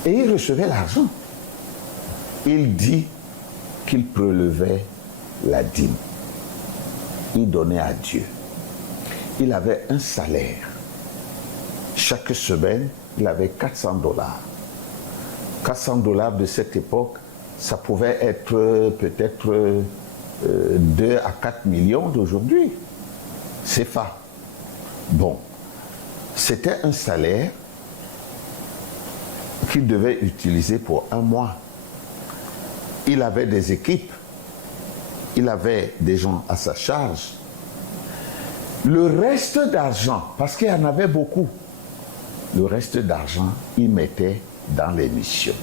Et il recevait l'argent. Il dit qu'il prélevait la dîme. Il donnait à Dieu. Il avait un salaire. Chaque semaine, il avait $400. $400 de cette époque, ça pouvait être peut-être 2 à 4 millions d'aujourd'hui. CFA. Bon, c'était un salaire qu'il devait utiliser pour un mois. Il avait des équipes, il avait des gens à sa charge. Le reste d'argent, parce qu'il y en avait beaucoup, le reste d'argent, il mettait dans les missions.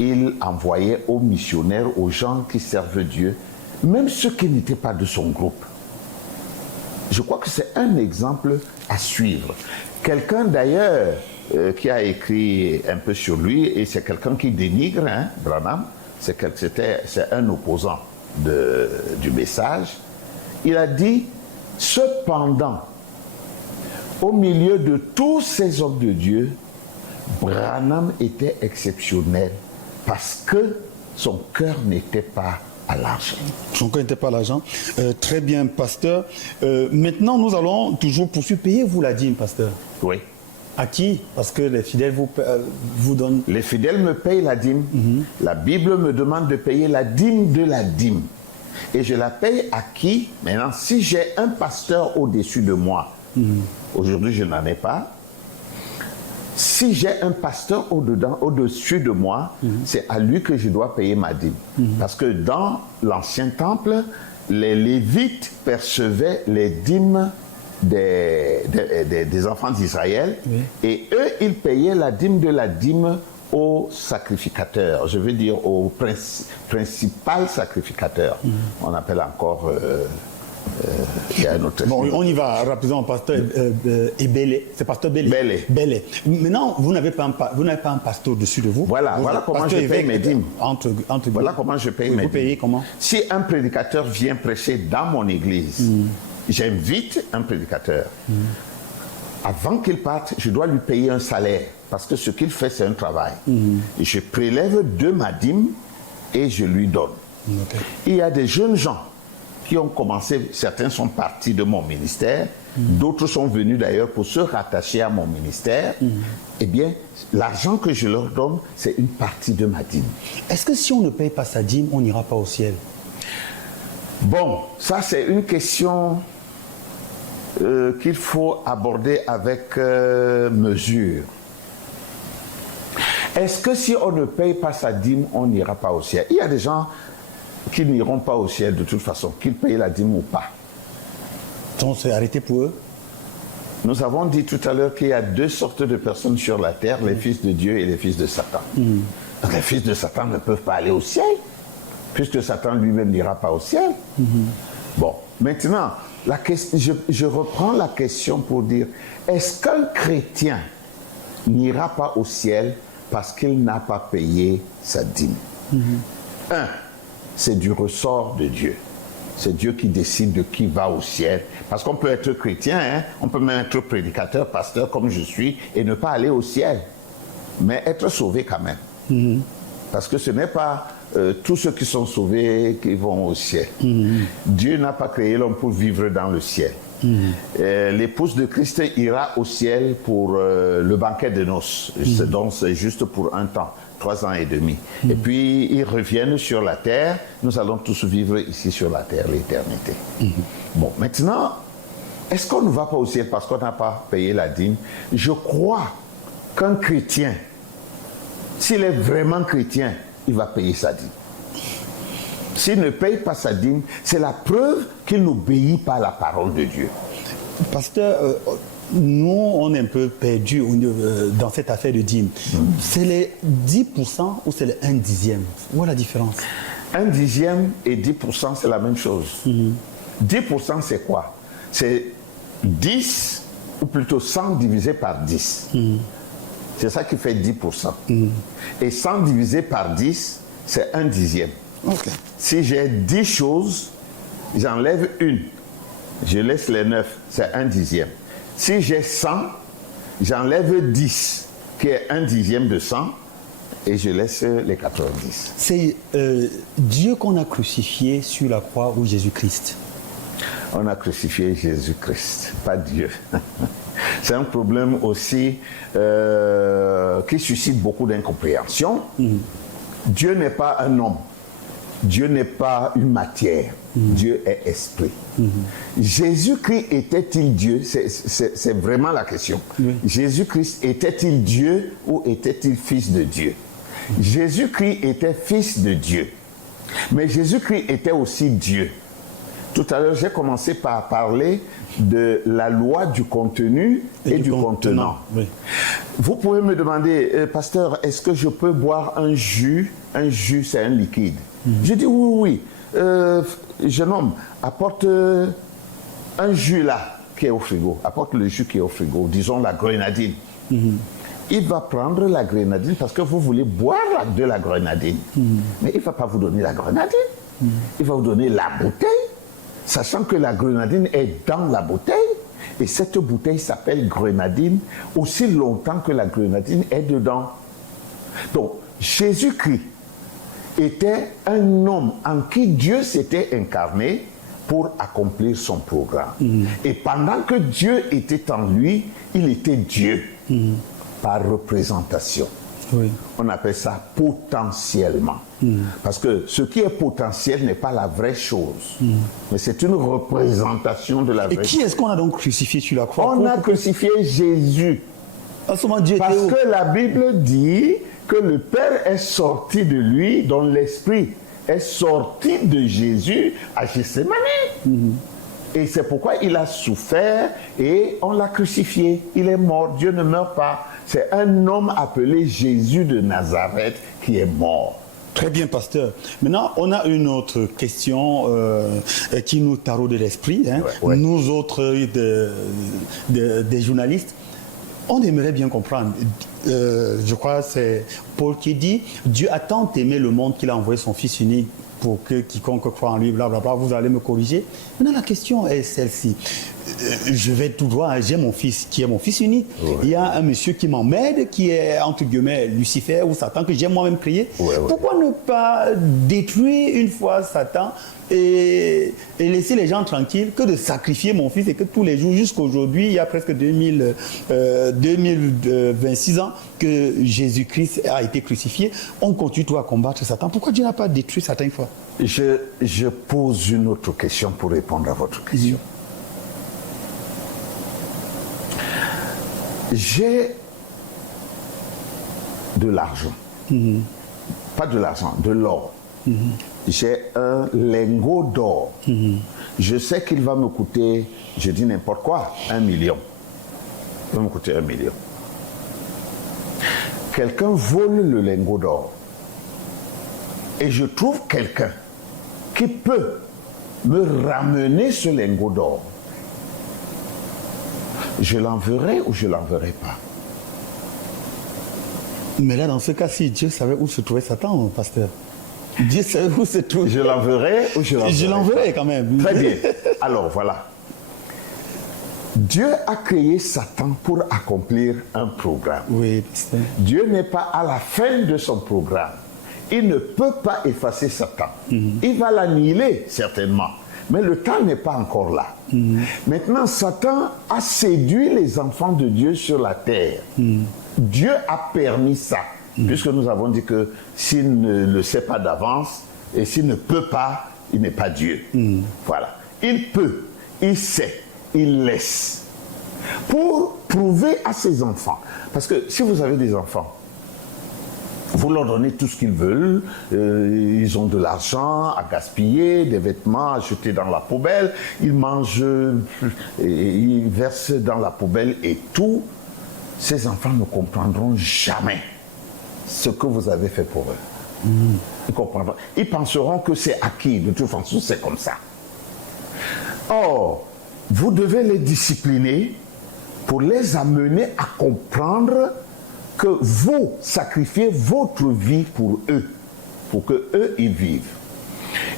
Il envoyait aux missionnaires, aux gens qui servent Dieu, même ceux qui n'étaient pas de son groupe. Je crois que c'est un exemple à suivre. Quelqu'un d'ailleurs qui a écrit un peu sur lui, et c'est quelqu'un qui dénigre, hein, Branham, c'est un opposant du message. Il a dit, cependant, au milieu de tous ces hommes de Dieu, Branham était exceptionnel parce que son cœur n'était pas à l'argent. Son cœur n'était pas à l'argent. Très bien, pasteur. Maintenant, nous allons toujours poursuivre. Payez-vous la dîme, pasteur? Oui. À qui? Parce que les fidèles vous donnent... Les fidèles me payent la dîme. La Bible me demande de payer la dîme de la dîme. Et je la paye à qui? Maintenant, si j'ai un pasteur au-dessus de moi, aujourd'hui je n'en ai pas. Si j'ai un pasteur au-dessus de moi, c'est à lui que je dois payer ma dîme. Parce que dans l'ancien temple, les Lévites percevaient les dîmes des enfants d'Israël, et eux, ils payaient la dîme de la dîme au sacrificateur, je veux dire au principal sacrificateur. On appelle encore... il y a un autre bon, on y va rapidement, pasteur Ebele. C'est pasteur Bélé. Bélé. Bélé. Maintenant, vous n'avez pas un pasteur au-dessus de vous. Voilà comment je paye mes dîmes. Voilà comment je paye mes dîmes. Vous payez comment? Si un prédicateur vient prêcher dans mon église, j'invite un prédicateur. Avant qu'il parte, je dois lui payer un salaire, parce que ce qu'il fait, c'est un travail. Et je prélève de ma dîme et je lui donne. Okay. Il y a des jeunes gens qui ont commencé, certains sont partis de mon ministère, d'autres sont venus d'ailleurs pour se rattacher à mon ministère. Eh bien, l'argent que je leur donne, c'est une partie de ma dîme. Est-ce que si on ne paye pas sa dîme, on n'ira pas au ciel? Bon, ça c'est une question qu'il faut aborder avec mesure. Est-ce que si on ne paye pas sa dîme, on n'ira pas au ciel? Il y a des gens qui n'iront pas au ciel de toute façon, qu'ils payent la dîme ou pas. Donc c'est arrêté pour eux? Nous avons dit tout à l'heure qu'il y a deux sortes de personnes sur la terre, les fils de Dieu et les fils de Satan. Donc les fils de Satan ne peuvent pas aller au ciel, puisque Satan lui-même n'ira pas au ciel. Bon, maintenant, je reprends la question pour dire, est-ce qu'un chrétien n'ira pas au ciel parce qu'il n'a pas payé sa dîme? Un, c'est du ressort de Dieu. C'est Dieu qui décide de qui va au ciel. Parce qu'on peut être chrétien, hein? On peut même être prédicateur, pasteur comme je suis, et ne pas aller au ciel. Mais être sauvé quand même. Parce que ce n'est pas tous ceux qui sont sauvés qui vont au ciel. Dieu n'a pas créé l'homme pour vivre dans le ciel. L'épouse de Christ ira au ciel pour le banquet de noces. Donc c'est juste pour un temps, 3 ans et demi. Et puis ils reviennent sur la terre. Nous allons tous vivre ici sur la terre, l'éternité. Bon, maintenant, est-ce qu'on ne va pas au ciel parce qu'on n'a pas payé la dîme? Je crois qu'un chrétien, s'il est vraiment chrétien, il va payer sa dîme. S'il ne paye pas sa dîme, c'est la preuve qu'il n'obéit pas à la parole de Dieu. Pasteur, nous, on est un peu perdus dans cette affaire de dîme. C'est les 10% ou c'est les 1/10? Où est la différence? 1/10 et 10%, c'est la même chose. 10%, c'est quoi? C'est 10, ou plutôt 100 divisé par 10. C'est ça qui fait 10%. Et 100 divisé par 10, c'est 1/10. Ok. Si j'ai 10 choses, j'enlève une. Je laisse les 9, c'est 1/10. Si j'ai 100, j'enlève 10, qui est 1/10 de 100, et je laisse les 90. C'est Dieu qu'on a crucifié sur la croix ou Jésus-Christ? On a crucifié Jésus-Christ, pas Dieu. C'est un problème aussi qui suscite beaucoup d'incompréhension. Dieu n'est pas un homme. Dieu n'est pas une matière. Dieu est esprit. Jésus-Christ était-il Dieu? C'est vraiment la question. Oui. Jésus-Christ était-il Dieu ou était-il fils de Dieu? Jésus-Christ était fils de Dieu. Mais Jésus-Christ était aussi Dieu. Tout à l'heure, j'ai commencé par parler de la loi du contenu et du contenant. Oui. Vous pouvez me demander, pasteur, est-ce que je peux boire un jus? Un jus, c'est un liquide. Je dis oui, oui. Jeune homme, apporte un jus là qui est au frigo. Apporte le jus qui est au frigo, disons la grenadine. Il va prendre la grenadine parce que vous voulez boire de la grenadine. Mais il ne va pas vous donner la grenadine. Il va vous donner la bouteille, sachant que la grenadine est dans la bouteille. Et cette bouteille s'appelle grenadine aussi longtemps que la grenadine est dedans. Donc, Jésus-Christ était un homme en qui Dieu s'était incarné pour accomplir son programme. Et pendant que Dieu était en lui, il était Dieu par représentation. Oui. On appelle ça potentiellement. Parce que ce qui est potentiel n'est pas la vraie chose, mais c'est une représentation de la vraie Et qui est-ce qu'on a donc crucifié sur la croix? On a crucifié Jésus. En ce moment, Dieu était Parce où? que la Bible dit que le Père est sorti de lui, dont l'Esprit est sorti de Jésus à Gethsémani. Et c'est pourquoi il a souffert et on l'a crucifié. Il est mort, Dieu ne meurt pas. C'est un homme appelé Jésus de Nazareth qui est mort. Très bien, pasteur. Maintenant, on a une autre question qui nous taraude de l'esprit. Hein. Ouais. Nous autres, des journalistes, on aimerait bien comprendre. Je crois que c'est Paul qui dit « Dieu a tant aimé le monde qu'il a envoyé son Fils unique pour que quiconque croit en lui, blablabla, vous allez me corriger. » Maintenant, la question est celle-ci. Je vais tout droit, hein, j'ai mon fils qui est mon fils unique. Ouais. Il y a un monsieur qui m'emmène, qui est entre guillemets Lucifer ou Satan, que j'ai moi-même créé. Ouais. Pourquoi ne pas détruire une fois Satan et laisser les gens tranquilles que de sacrifier mon fils et que tous les jours, jusqu'aujourd'hui, il y a presque 2026 ans que Jésus-Christ a été crucifié, on continue tout à combattre Satan. Pourquoi Dieu n'a pas détruit Satan une fois? Je pose une autre question pour répondre à votre question. J'ai de l'argent. Pas de l'argent, de l'or. J'ai un lingot d'or. Je sais qu'il va me coûter, je dis n'importe quoi, 1 million. Il va me coûter 1 million. Quelqu'un vole le lingot d'or. Et je trouve quelqu'un qui peut me ramener ce lingot d'or. Je l'enverrai ou je ne l'enverrai pas? Mais là, dans ce cas, si Dieu savait où se trouvait Satan, pasteur, Dieu savait où se trouvait. Je l'enverrai ou je l'enverrai? Je l'enverrai quand même. Très bien. Alors voilà. Dieu a créé Satan pour accomplir un programme. Oui, pasteur. Dieu n'est pas à la fin de son programme. Il ne peut pas effacer Satan. Il va l'annihiler, certainement. Mais le temps n'est pas encore là. Maintenant, Satan a séduit les enfants de Dieu sur la terre. Dieu a permis ça, puisque nous avons dit que s'il ne le sait pas d'avance, et s'il ne peut pas, il n'est pas Dieu. Voilà. Il peut, il sait, il laisse. Pour prouver à ses enfants, parce que si vous avez des enfants, vous leur donnez tout ce qu'ils veulent, ils ont de l'argent à gaspiller, des vêtements à jeter dans la poubelle, ils mangent, ils versent dans la poubelle et tout. Ces enfants ne comprendront jamais ce que vous avez fait pour eux. Ils comprendront. Ils penseront que c'est acquis, de toute façon c'est comme ça. Or, vous devez les discipliner pour les amener à comprendre que vous sacrifiez votre vie pour eux, pour que eux y vivent.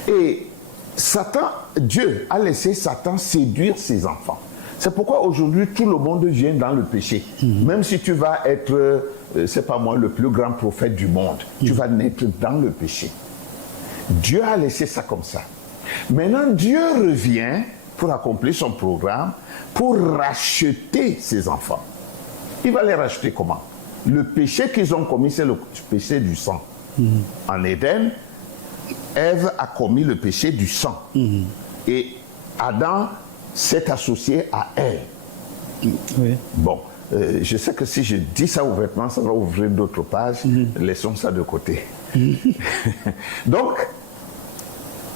Et Satan, Dieu a laissé Satan séduire ses enfants. C'est pourquoi aujourd'hui tout le monde vient dans le péché. Même si tu vas être, c'est pas moi, le plus grand prophète du monde, tu vas naître dans le péché. Dieu a laissé ça comme ça. Maintenant, Dieu revient pour accomplir son programme, pour racheter ses enfants. Il va les racheter comment? Le péché qu'ils ont commis, c'est le péché du sang. En Éden, Ève a commis le péché du sang. Et Adam s'est associé à elle. Oui. Bon, je sais que si je dis ça ouvertement, ça va ouvrir d'autres pages. Laissons ça de côté. Donc,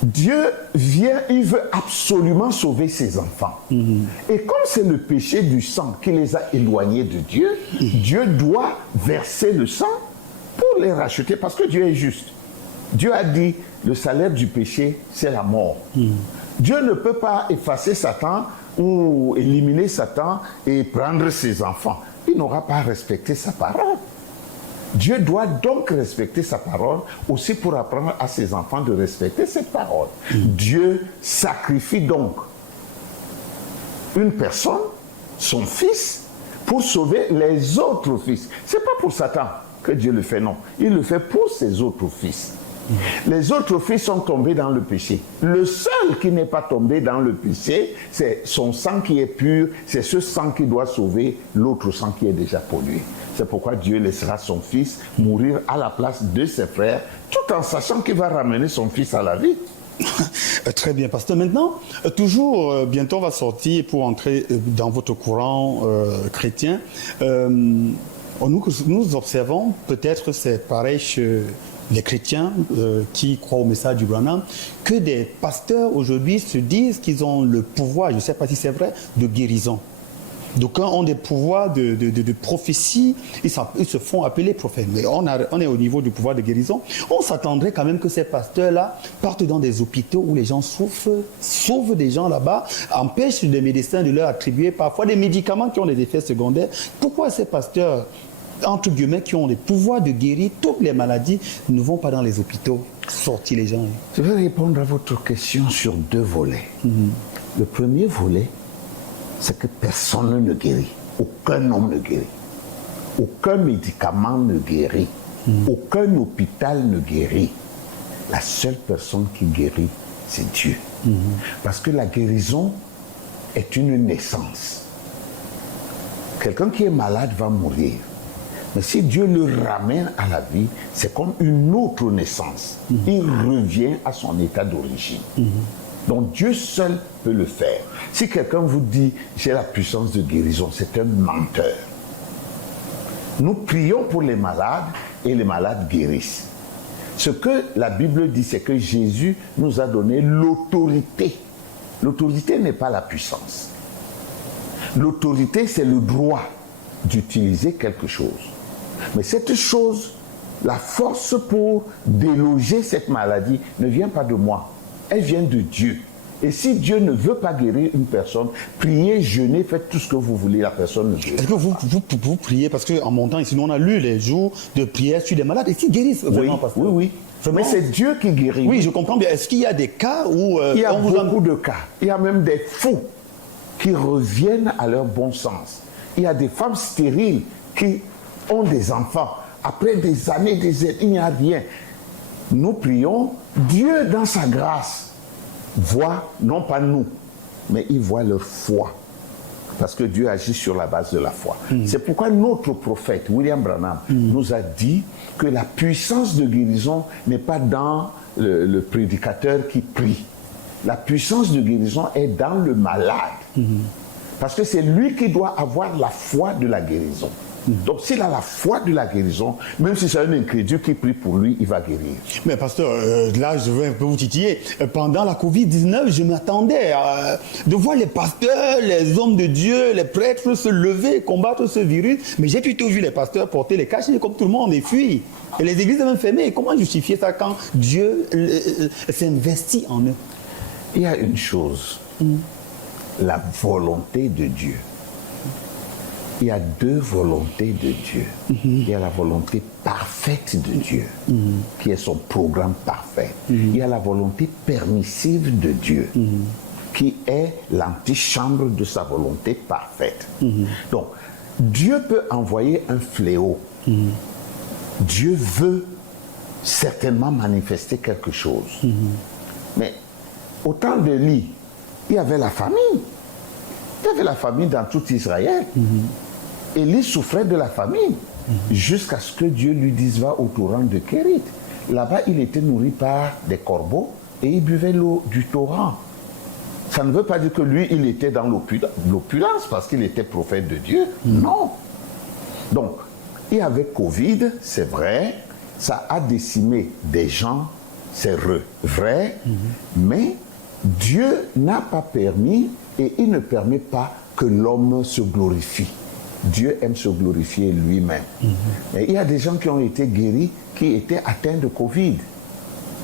Dieu vient, il veut absolument sauver ses enfants. Et comme c'est le péché du sang qui les a éloignés de Dieu, Dieu doit verser le sang pour les racheter parce que Dieu est juste. Dieu a dit, le salaire du péché, c'est la mort. Dieu ne peut pas effacer Satan ou éliminer Satan et prendre ses enfants. Il n'aura pas respecté sa parole. Dieu doit donc respecter sa parole aussi pour apprendre à ses enfants de respecter cette parole. Dieu sacrifie donc une personne, son fils, pour sauver les autres fils. Ce n'est pas pour Satan que Dieu le fait, non. Il le fait pour ses autres fils. Les autres fils sont tombés dans le péché. Le seul qui n'est pas tombé dans le péché, c'est son sang qui est pur, c'est ce sang qui doit sauver l'autre sang qui est déjà pollué. C'est pourquoi Dieu laissera son fils mourir à la place de ses frères, tout en sachant qu'il va ramener son fils à la vie. Très bien, pasteur. Maintenant, toujours, bientôt on va sortir pour entrer dans votre courant chrétien. Nous observons, peut-être c'est pareil chez les chrétiens qui croient au message du Branham, que des pasteurs aujourd'hui se disent qu'ils ont le pouvoir, je ne sais pas si c'est vrai, de guérison. D'aucuns ont des pouvoirs de prophétie, ils se font appeler prophètes. Mais on est au niveau du pouvoir de guérison. On s'attendrait quand même que ces pasteurs-là partent dans des hôpitaux où les gens souffrent, sauvent des gens là-bas, empêchent les médecins de leur attribuer parfois des médicaments qui ont des effets secondaires. Pourquoi ces pasteurs, entre guillemets, qui ont les pouvoirs de guérir toutes les maladies, ne vont pas dans les hôpitaux sortir les gens? Je vais répondre à votre question sur deux volets. Le premier volet, c'est que personne ne guérit. Aucun homme ne guérit. Aucun médicament ne guérit. Aucun hôpital ne guérit. La seule personne qui guérit, c'est Dieu. Parce que la guérison est une naissance. Quelqu'un qui est malade va mourir. Mais si Dieu le ramène à la vie, c'est comme une autre naissance. Il revient à son état d'origine. Donc Dieu seul peut le faire. Si quelqu'un vous dit « j'ai la puissance de guérison », c'est un menteur. Nous prions pour les malades et les malades guérissent. Ce que la Bible dit, c'est que Jésus nous a donné l'autorité. L'autorité n'est pas la puissance. L'autorité, c'est le droit d'utiliser quelque chose. Mais cette chose, la force pour déloger cette maladie ne vient pas de moi. Elle vient de Dieu. Et si Dieu ne veut pas guérir une personne, priez, jeûnez, faites tout ce que vous voulez, la personne ne guérit. Est-ce que vous priez, parce qu'en montant ici, nous on a lu les jours de prière sur des malades, et qui guérissent vraiment, pasteur? Oui. Vraiment? Mais c'est Dieu qui guérit. Oui, je comprends bien. Est-ce qu'il y a des cas où... il y a beaucoup de cas. Il y a même des fous qui reviennent à leur bon sens. Il y a des femmes stériles qui ont des enfants. Après des années, il n'y a rien. Nous prions, Dieu dans sa grâce voit, non pas nous, mais il voit leur foi. Parce que Dieu agit sur la base de la foi. C'est pourquoi notre prophète, William Branham, nous a dit que la puissance de guérison n'est pas dans le prédicateur qui prie. La puissance de guérison est dans le malade. Parce que c'est lui qui doit avoir la foi de la guérison. Donc s'il a la foi de la guérison, même si c'est un incrédule qui prie pour lui, il va guérir. Mais pasteur, là je vais un peu vous titiller. Pendant la Covid-19, je m'attendais de voir les pasteurs, les hommes de Dieu, les prêtres se lever, combattre ce virus. Mais j'ai plutôt vu les pasteurs porter les cachets comme tout le monde et fuir. Et les églises même fermées. Comment justifier ça quand Dieu s'investit en eux? Il y a une chose, la volonté de Dieu. il y a deux volontés de Dieu. Il y a la volonté parfaite de Dieu, qui est son programme parfait. Il y a la volonté permissive de Dieu, qui est l'antichambre de sa volonté parfaite. Donc, Dieu peut envoyer un fléau. Dieu veut certainement manifester quelque chose. Mais au temps d'Élie, il y avait la famine. Il y avait la famine dans tout Israël. Élie souffrait de la famine jusqu'à ce que Dieu lui dise va au torrent de Kérit. Là-bas, il était nourri par des corbeaux et il buvait l'eau du torrent. Ça ne veut pas dire que lui, il était dans l'opulence parce qu'il était prophète de Dieu. Non. Donc, il y avait Covid, c'est vrai. Ça a décimé des gens, c'est vrai. Mais Dieu n'a pas permis et il ne permet pas que l'homme se glorifie. Dieu aime se glorifier lui-même. Mais il y a des gens qui ont été guéris, qui étaient atteints de Covid.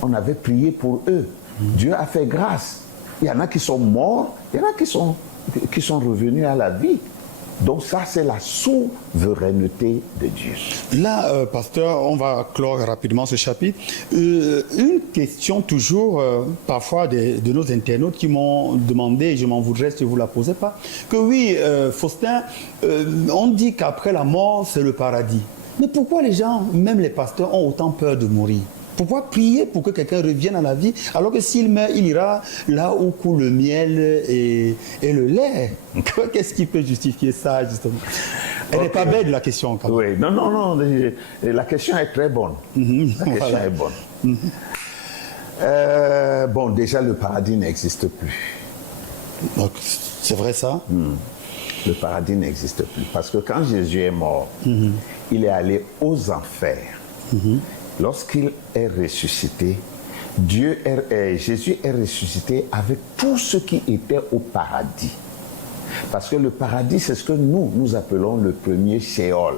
On avait prié pour eux. Dieu a fait grâce. Il y en a qui sont morts, il y en a qui sont revenus à la vie. Donc ça, c'est la souveraineté de Dieu. Là, pasteur, on va clore rapidement ce chapitre. Une question toujours, parfois, de nos internautes qui m'ont demandé, et je m'en voudrais si vous ne la posez pas, que oui, Faustin, on dit qu'après la mort, c'est le paradis. Mais pourquoi les gens, même les pasteurs, ont autant peur de mourir? Pourquoi prier pour que quelqu'un revienne à la vie alors que s'il meurt, il ira là où coule le miel et le lait? Qu'est-ce qui peut justifier ça, justement? Elle n'est pas belle, la question, quand même. Oui, non, la question est très bonne. La question est bonne. Bon, déjà, le paradis n'existe plus. Donc, c'est vrai ça? Le paradis n'existe plus. Parce que quand Jésus est mort, il est allé aux enfers. Lorsqu'il est ressuscité, Jésus est ressuscité avec tout ce qui était au paradis. Parce que le paradis, c'est ce que nous appelons le premier Sheol.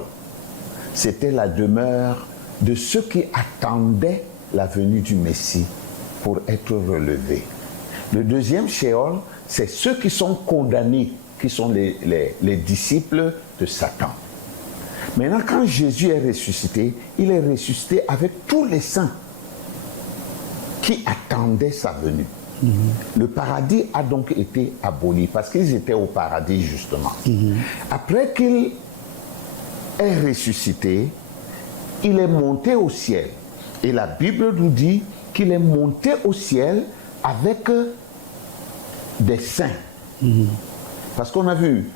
C'était la demeure de ceux qui attendaient la venue du Messie pour être relevés. Le deuxième Sheol, c'est ceux qui sont condamnés, qui sont les disciples de Satan. Maintenant, quand Jésus est ressuscité, il est ressuscité avec tous les saints qui attendaient sa venue. Le paradis a donc été aboli parce qu'ils étaient au paradis justement. Après qu'il est ressuscité, il est monté au ciel. Et la Bible nous dit qu'il est monté au ciel avec des saints. Parce qu'on a vu,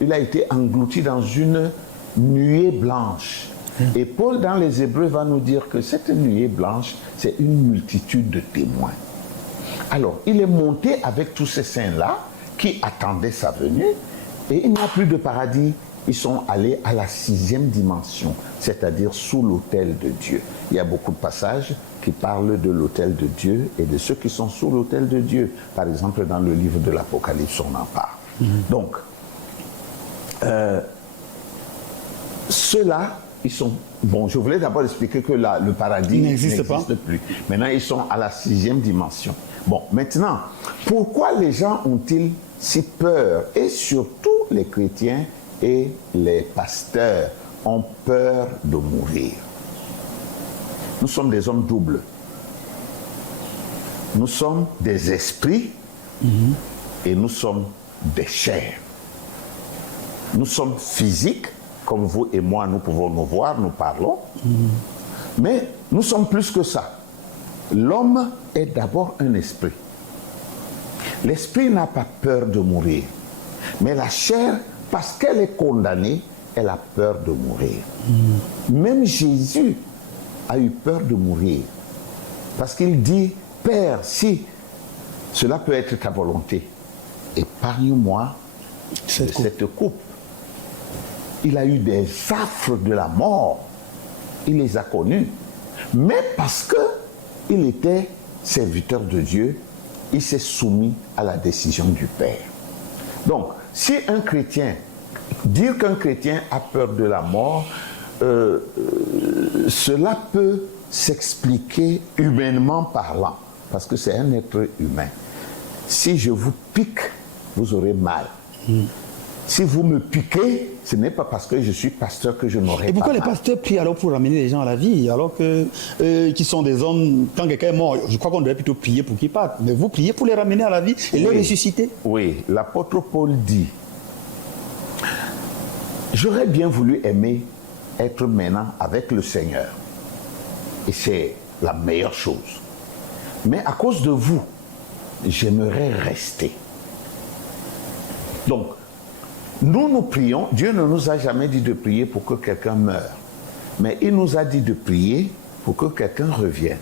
il a été englouti dans une nuée blanche. Et Paul, dans les Hébreux, va nous dire que cette nuée blanche, c'est une multitude de témoins. Alors, il est monté avec tous ces saints-là qui attendaient sa venue, et il n'y a plus de paradis. Ils sont allés à la 6e dimension, c'est-à-dire sous l'autel de Dieu. Il y a beaucoup de passages qui parlent de l'autel de Dieu et de ceux qui sont sous l'autel de Dieu. Par exemple, dans le livre de l'Apocalypse, on en parle. Donc, ceux-là, ils sont... Bon, je voulais d'abord expliquer que le paradis n'existe plus. Maintenant, ils sont à la 6e dimension. Bon, maintenant, pourquoi les gens ont-ils si peur? Et surtout les chrétiens et les pasteurs ont peur de mourir. Nous sommes des hommes doubles. Nous sommes des esprits et nous sommes des chairs. Nous sommes physiques, comme vous et moi, nous pouvons nous voir, nous parlons. Mais nous sommes plus que ça. L'homme est d'abord un esprit. L'esprit n'a pas peur de mourir. Mais la chair, parce qu'elle est condamnée, elle a peur de mourir. Même Jésus a eu peur de mourir. Parce qu'il dit, Père, si cela peut être ta volonté, épargne-moi cette coupe. Il a eu des affres de la mort. Il les a connus. Mais parce qu'il était serviteur de Dieu, il s'est soumis à la décision du Père. Donc, si un chrétien, dire qu'un chrétien a peur de la mort, cela peut s'expliquer humainement parlant, parce que c'est un être humain. Si je vous pique, vous aurez mal. Si vous me piquez, ce n'est pas parce que je suis pasteur que je n'aurai pas. Et pourquoi les mal. pasteurs prient alors pour ramener les gens à la vie, alors que qui sont des hommes, quand quelqu'un est mort, je crois qu'on devrait plutôt prier pour qu'ils partent. Mais vous priez pour les ramener à la vie et les ressusciter. Oui, l'apôtre Paul dit, j'aurais bien voulu aimer être maintenant avec le Seigneur. Et c'est la meilleure chose. Mais à cause de vous, j'aimerais rester. Donc, nous prions, Dieu ne nous a jamais dit de prier pour que quelqu'un meure, mais il nous a dit de prier pour que quelqu'un revienne.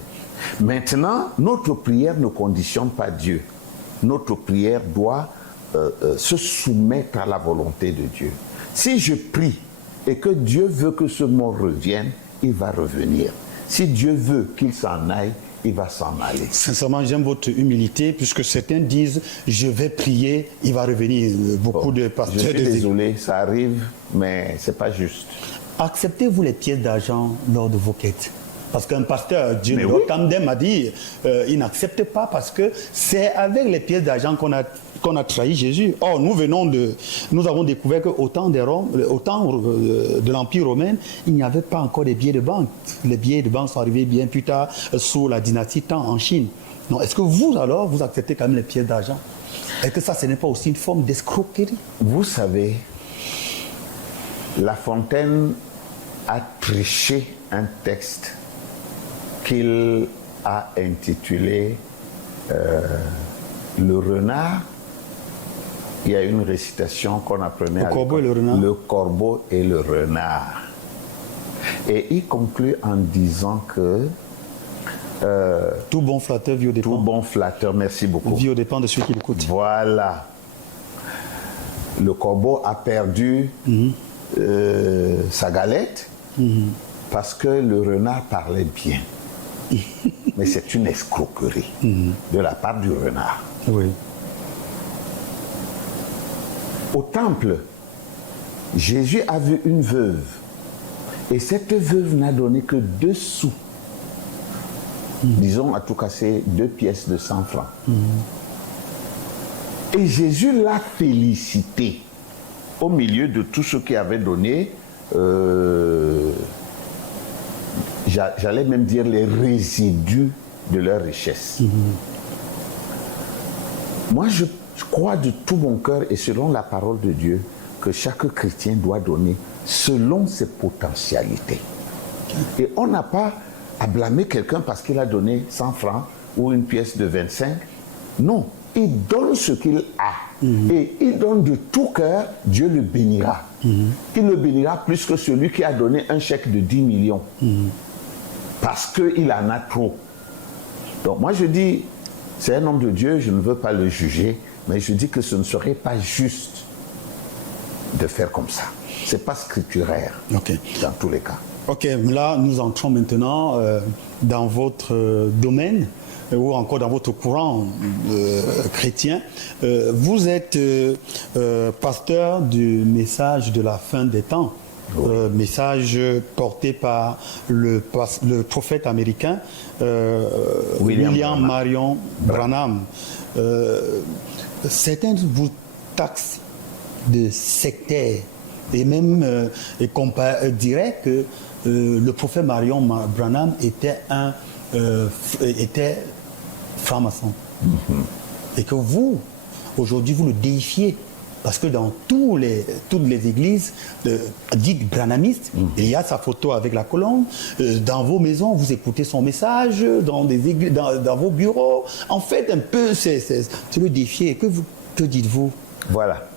Maintenant, notre prière ne conditionne pas Dieu. Notre prière doit se soumettre à la volonté de Dieu. Si je prie et que Dieu veut que ce mort revienne, il va revenir. Si Dieu veut qu'il s'en aille, il va s'en aller. Sincèrement, j'aime votre humilité, puisque certains disent, je vais prier, il va revenir. Beaucoup de pasteurs... Je suis désolé, ça arrive, mais c'est pas juste. Acceptez-vous les pièces d'argent lors de vos quêtes? Parce qu'un pasteur, Dieu oui. Camden m'a dit, il n'accepte pas parce que c'est avec les pièces d'argent qu'on a trahi Jésus. Or, nous avons découvert qu'au temps de l'Empire romain, il n'y avait pas encore des billets de banque. Les billets de banque sont arrivés bien plus tard sous la dynastie Tang en Chine. Donc, est-ce que vous, alors, vous acceptez quand même les pièces d'argent? Est-ce que ça, ce n'est pas aussi une forme d'escroquerie? Vous savez, La Fontaine a triché un texte qu'il a intitulé Le renard. Il y a une récitation qu'on apprenait Le corbeau et le renard. Le corbeau et le renard. Et il conclut en disant que tout bon flatteur vit aux dépens. tout bon flatteur, merci beaucoup. Vit aux dépens de ceux qui l'écoutent. Voilà. Le corbeau a perdu sa galette parce que le renard parlait bien. Mais c'est une escroquerie de la part du renard. Oui. Au temple, Jésus a vu une veuve. Et cette veuve n'a donné que 2 sous. Disons, à tout casser, 2 pièces de 100 francs. Et Jésus l'a félicité au milieu de tous ceux qui avaient donné, j'allais même dire les résidus de leur richesse. Moi, je crois de tout mon cœur et selon la parole de Dieu que chaque chrétien doit donner selon ses potentialités. Et on n'a pas à blâmer quelqu'un parce qu'il a donné 100 francs ou une pièce de 25. Non, il donne ce qu'il a. Et il donne de tout cœur, Dieu le bénira. Il le bénira plus que celui qui a donné un chèque de 10 millions. Parce qu'il en a trop. Donc moi je dis, c'est un homme de Dieu, je ne veux pas le juger, mais je dis que ce ne serait pas juste de faire comme ça. Ce n'est pas scripturaire dans tous les cas. Ok, là nous entrons maintenant dans votre domaine ou encore dans votre courant chrétien. Vous êtes pasteur du message de la fin des temps. Message porté par le prophète américain William Marion Branham. Certains vous taxent de sectaire et même diraient que le prophète Marion Branham était franc-maçon. Et que vous, aujourd'hui, vous le déifiez. Parce que dans toutes les églises dites branhamistes, il y a sa photo avec la colombe. Dans vos maisons, vous écoutez son message. Dans vos bureaux. En fait, un peu, c'est le défier. Que dites-vous? Voilà.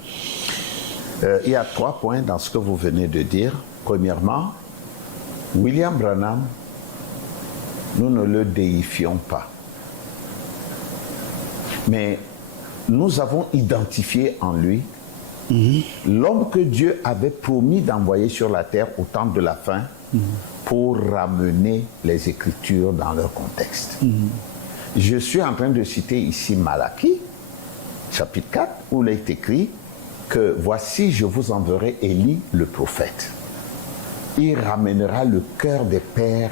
Il y a 3 points dans ce que vous venez de dire. Premièrement, William Branham, nous ne le déifions pas. Mais nous avons identifié en lui l'homme que Dieu avait promis d'envoyer sur la terre au temps de la fin pour ramener les Écritures dans leur contexte. Je suis en train de citer ici Malachie, chapitre 4, où il est écrit que « Voici, je vous enverrai Élie, le prophète. Il ramènera le cœur des pères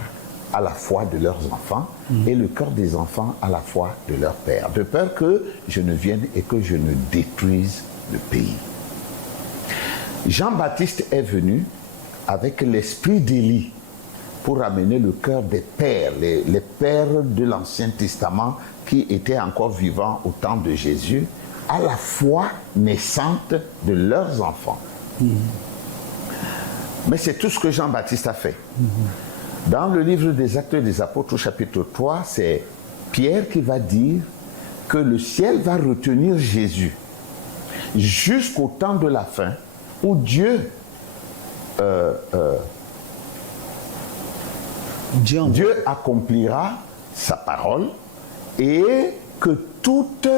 à la foi de leurs enfants et le cœur des enfants à la foi de leurs pères, de peur que je ne vienne et que je ne détruise le pays. » Jean-Baptiste est venu avec l'esprit d'Élie pour amener le cœur des pères, les pères de l'Ancien Testament qui étaient encore vivants au temps de Jésus, à la foi naissante de leurs enfants. Mais c'est tout ce que Jean-Baptiste a fait. Dans le livre des Actes des Apôtres, au chapitre 3, c'est Pierre qui va dire que le ciel va retenir Jésus jusqu'au temps de la fin, où Dieu accomplira sa parole et que toute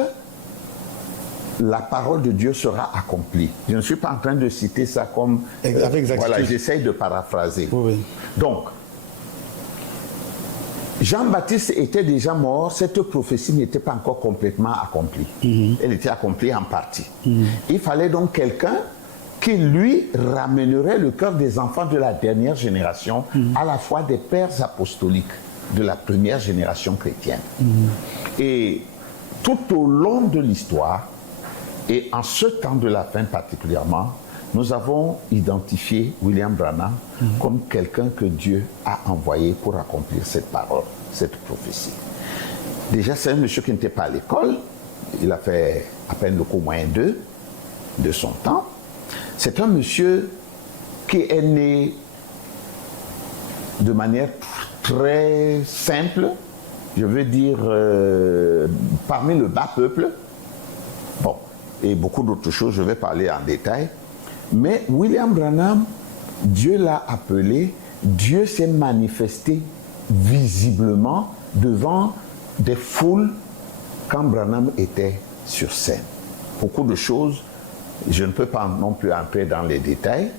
la parole de Dieu sera accomplie. Je ne suis pas en train de citer ça comme... avec exactitude. Voilà, j'essaye de paraphraser. Oui. Donc, Jean-Baptiste était déjà mort, cette prophétie n'était pas encore complètement accomplie. Elle était accomplie en partie. Il fallait donc quelqu'un qui, lui, ramènerait le cœur des enfants de la dernière génération, à la fois des pères apostoliques de la première génération chrétienne. Et tout au long de l'histoire, et en ce temps de la fin particulièrement, nous avons identifié William Branham comme quelqu'un que Dieu a envoyé pour accomplir cette parole, cette prophétie. Déjà, c'est un monsieur qui n'était pas à l'école. Il a fait à peine le cours moyen 2 de son temps. C'est un monsieur qui est né de manière très simple, je veux dire, parmi le bas peuple. Bon, et beaucoup d'autres choses, je vais parler en détail. Mais William Branham, Dieu l'a appelé, Dieu s'est manifesté visiblement devant des foules quand Branham était sur scène. Beaucoup de choses, je ne peux pas non plus entrer dans les détails,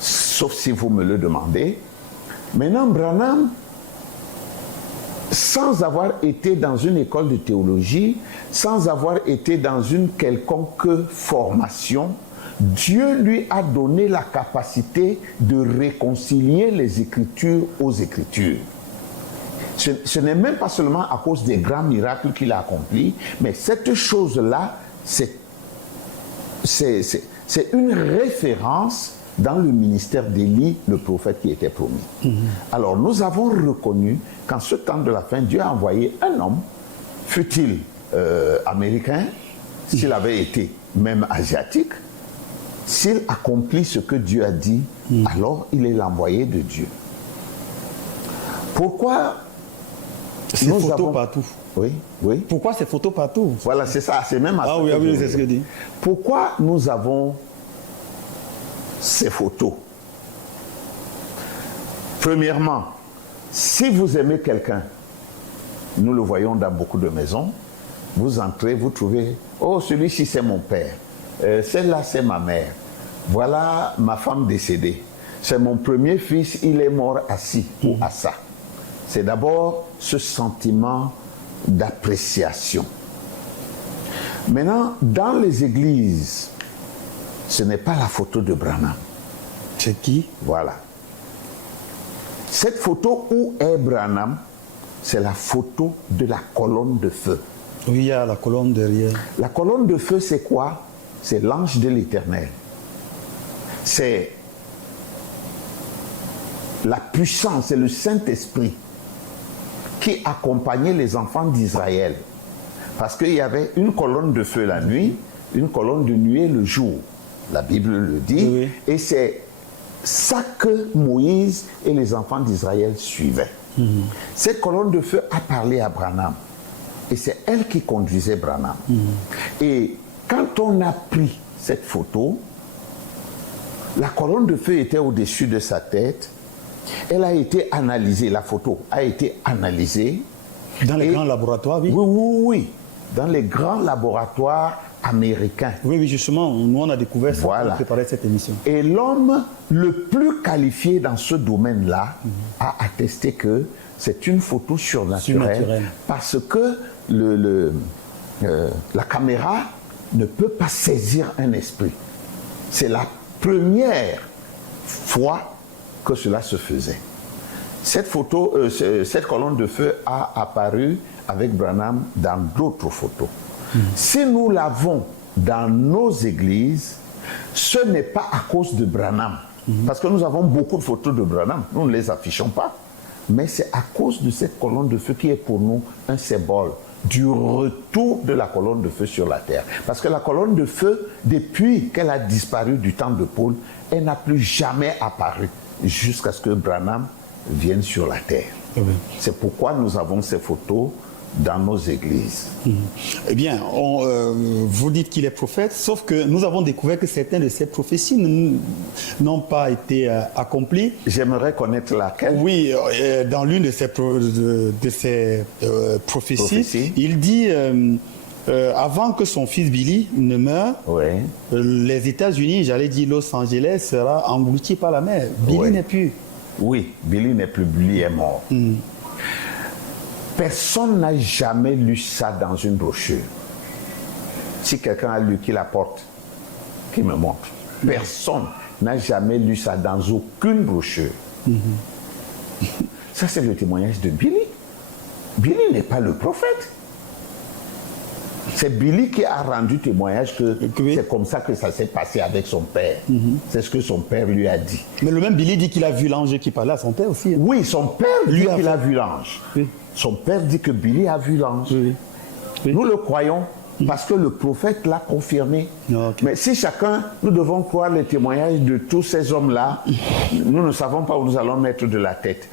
sauf si vous me le demandez. Maintenant, Branham, sans avoir été dans une école de théologie, sans avoir été dans une quelconque formation, Dieu lui a donné la capacité de réconcilier les Écritures aux Écritures. Ce n'est même pas seulement à cause des grands miracles qu'il a accomplis, mais cette chose-là, c'est une référence dans le ministère d'Élie, le prophète qui était promis. Alors nous avons reconnu qu'en ce temps de la fin, Dieu a envoyé un homme, fût-il américain, s'il avait été même asiatique, s'il accomplit ce que Dieu a dit, alors il est l'envoyé de Dieu. Pourquoi ces photos partout? Oui, oui. Pourquoi ces photos partout? Voilà, c'est ça, c'est même à ça. Ah oui, oui, c'est ce que je dis. Pourquoi nous avons ces photos? Premièrement, si vous aimez quelqu'un, nous le voyons dans beaucoup de maisons, vous entrez, vous trouvez, oh, celui-ci c'est mon père. Celle-là, c'est ma mère. Voilà ma femme décédée. C'est mon premier fils, il est mort assis ou à ça. C'est d'abord ce sentiment d'appréciation. Maintenant, dans les églises, ce n'est pas la photo de Branham. C'est qui? Voilà. Cette photo où est Branham, c'est la photo de la colonne de feu. Oui, il y a la colonne derrière. La colonne de feu, c'est quoi? C'est l'ange de l'Éternel. C'est la puissance, c'est le Saint-Esprit qui accompagnait les enfants d'Israël. Parce qu'il y avait une colonne de feu la nuit, une colonne de nuée le jour. La Bible le dit. Oui. Et c'est ça que Moïse et les enfants d'Israël suivaient. Cette colonne de feu a parlé à Branham. Et c'est elle qui conduisait Branham. Et quand on a pris cette photo, la colonne de feu était au-dessus de sa tête. Elle a été analysée, la photo a été analysée. Dans les grands laboratoires, oui. Oui, oui, oui. Dans les grands laboratoires américains. Oui, oui, justement, nous on a découvert ça Voilà. pour préparer cette émission. Et l'homme le plus qualifié dans ce domaine-là a attesté que c'est une photo surnaturelle. Parce que la caméra ne peut pas saisir un esprit. C'est la première fois que cela se faisait. Cette photo, cette colonne de feu a apparu avec Branham dans d'autres photos. Si nous l'avons dans nos églises, Ce n'est pas à cause de Branham, parce que nous avons beaucoup de photos de Branham, nous ne les affichons pas, mais c'est à cause de cette colonne de feu qui est pour nous un symbole du retour de la colonne de feu sur la terre. Parce que la colonne de feu, depuis qu'elle a disparu du temps de Paul, elle n'a plus jamais apparu jusqu'à ce que Branham vienne sur la terre. Oui. C'est pourquoi nous avons ces photos dans nos églises. Eh bien, vous dites qu'il est prophète, sauf que nous avons découvert que certaines de ces prophéties n'ont pas été accomplies. J'aimerais connaître laquelle. Oui, dans l'une de ces, prophéties, il dit, avant que son fils Billy ne meure, Oui. les États-Unis, j'allais dire Los Angeles, sera englouti par la mer. Billy Oui. n'est plus. Oui, Billy n'est plus, Billy est mort. Personne n'a jamais lu ça dans une brochure. Si quelqu'un a lu, qu'il apporte, qu'il me montre. Personne n'a jamais lu ça dans aucune brochure. Ça, c'est le témoignage de Billy. Billy n'est pas le prophète. C'est Billy qui a rendu témoignage que Oui. c'est comme ça que ça s'est passé avec son père. C'est ce que son père lui a dit. Mais le même Billy dit qu'il a vu l'ange qui parlait à son père aussi. Hein. Oui, son père dit Lui a qu'il fait- a vu l'ange. Oui. Son père dit que Billy a vu l'ange. Oui. Oui. Nous le croyons parce que le prophète l'a confirmé. Ok. Mais si chacun, nous devons croire les témoignages de tous ces hommes-là, nous ne savons pas où nous allons mettre de la tête.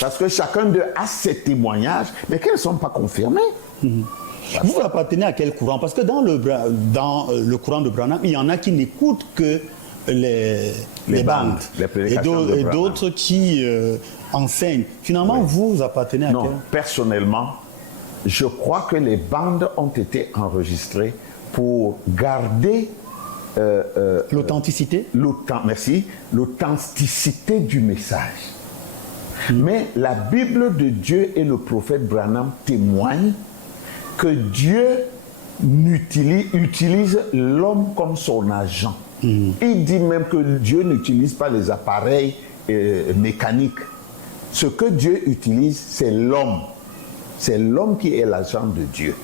Parce que chacun d'eux a ses témoignages, mais qu'ils ne sont pas confirmés. Vous appartenez à quel courant? Parce que dans le courant de Branham, il y en a qui n'écoutent que les bandes. les prédications de Et Branham. d'autres qui enseignent. Finalement, vous appartenez à Non, quel? personnellement, je crois que les bandes ont été enregistrées pour garder L'authenticité? l'authenticité du message. Mais la Bible de Dieu et le prophète Branham témoignent que Dieu utilise l'homme comme son agent. Il dit même que Dieu n'utilise pas les appareils mécaniques. Ce que Dieu utilise, c'est l'homme. C'est l'homme qui est l'agent de Dieu.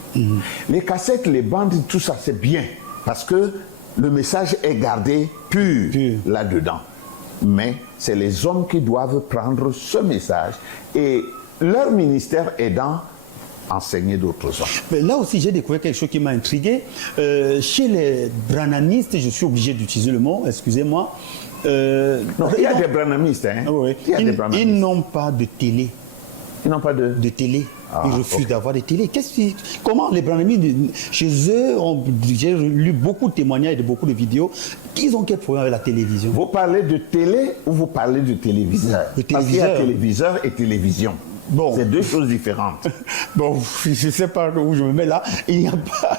Les cassettes, les bandes, tout ça, c'est bien. Parce que le message est gardé pur là-dedans. Mais c'est les hommes qui doivent prendre ce message et leur ministère aidant enseigner d'autres hommes. Mais là aussi, j'ai découvert quelque chose qui m'a intrigué. Chez les branamistes, je suis obligé d'utiliser le mot, excusez-moi. Non, il y a des branhamistes. Hein? Oui. Il y a des Ils branamistes. n'ont pas de télé. Ils n'ont pas de... De télé. Ah, Ils refusent ok. d'avoir des télés. Comment les branamistes, chez eux, j'ai lu beaucoup de témoignages et beaucoup de vidéos, ils ont quel problème avec la télévision? Vous parlez de télé ou vous parlez de téléviseur? De Parce qu'il y a téléviseur. téléviseur et télévision. Bon. C'est deux choses différentes. Bon, je ne sais pas où je me mets là. Il n'y a pas...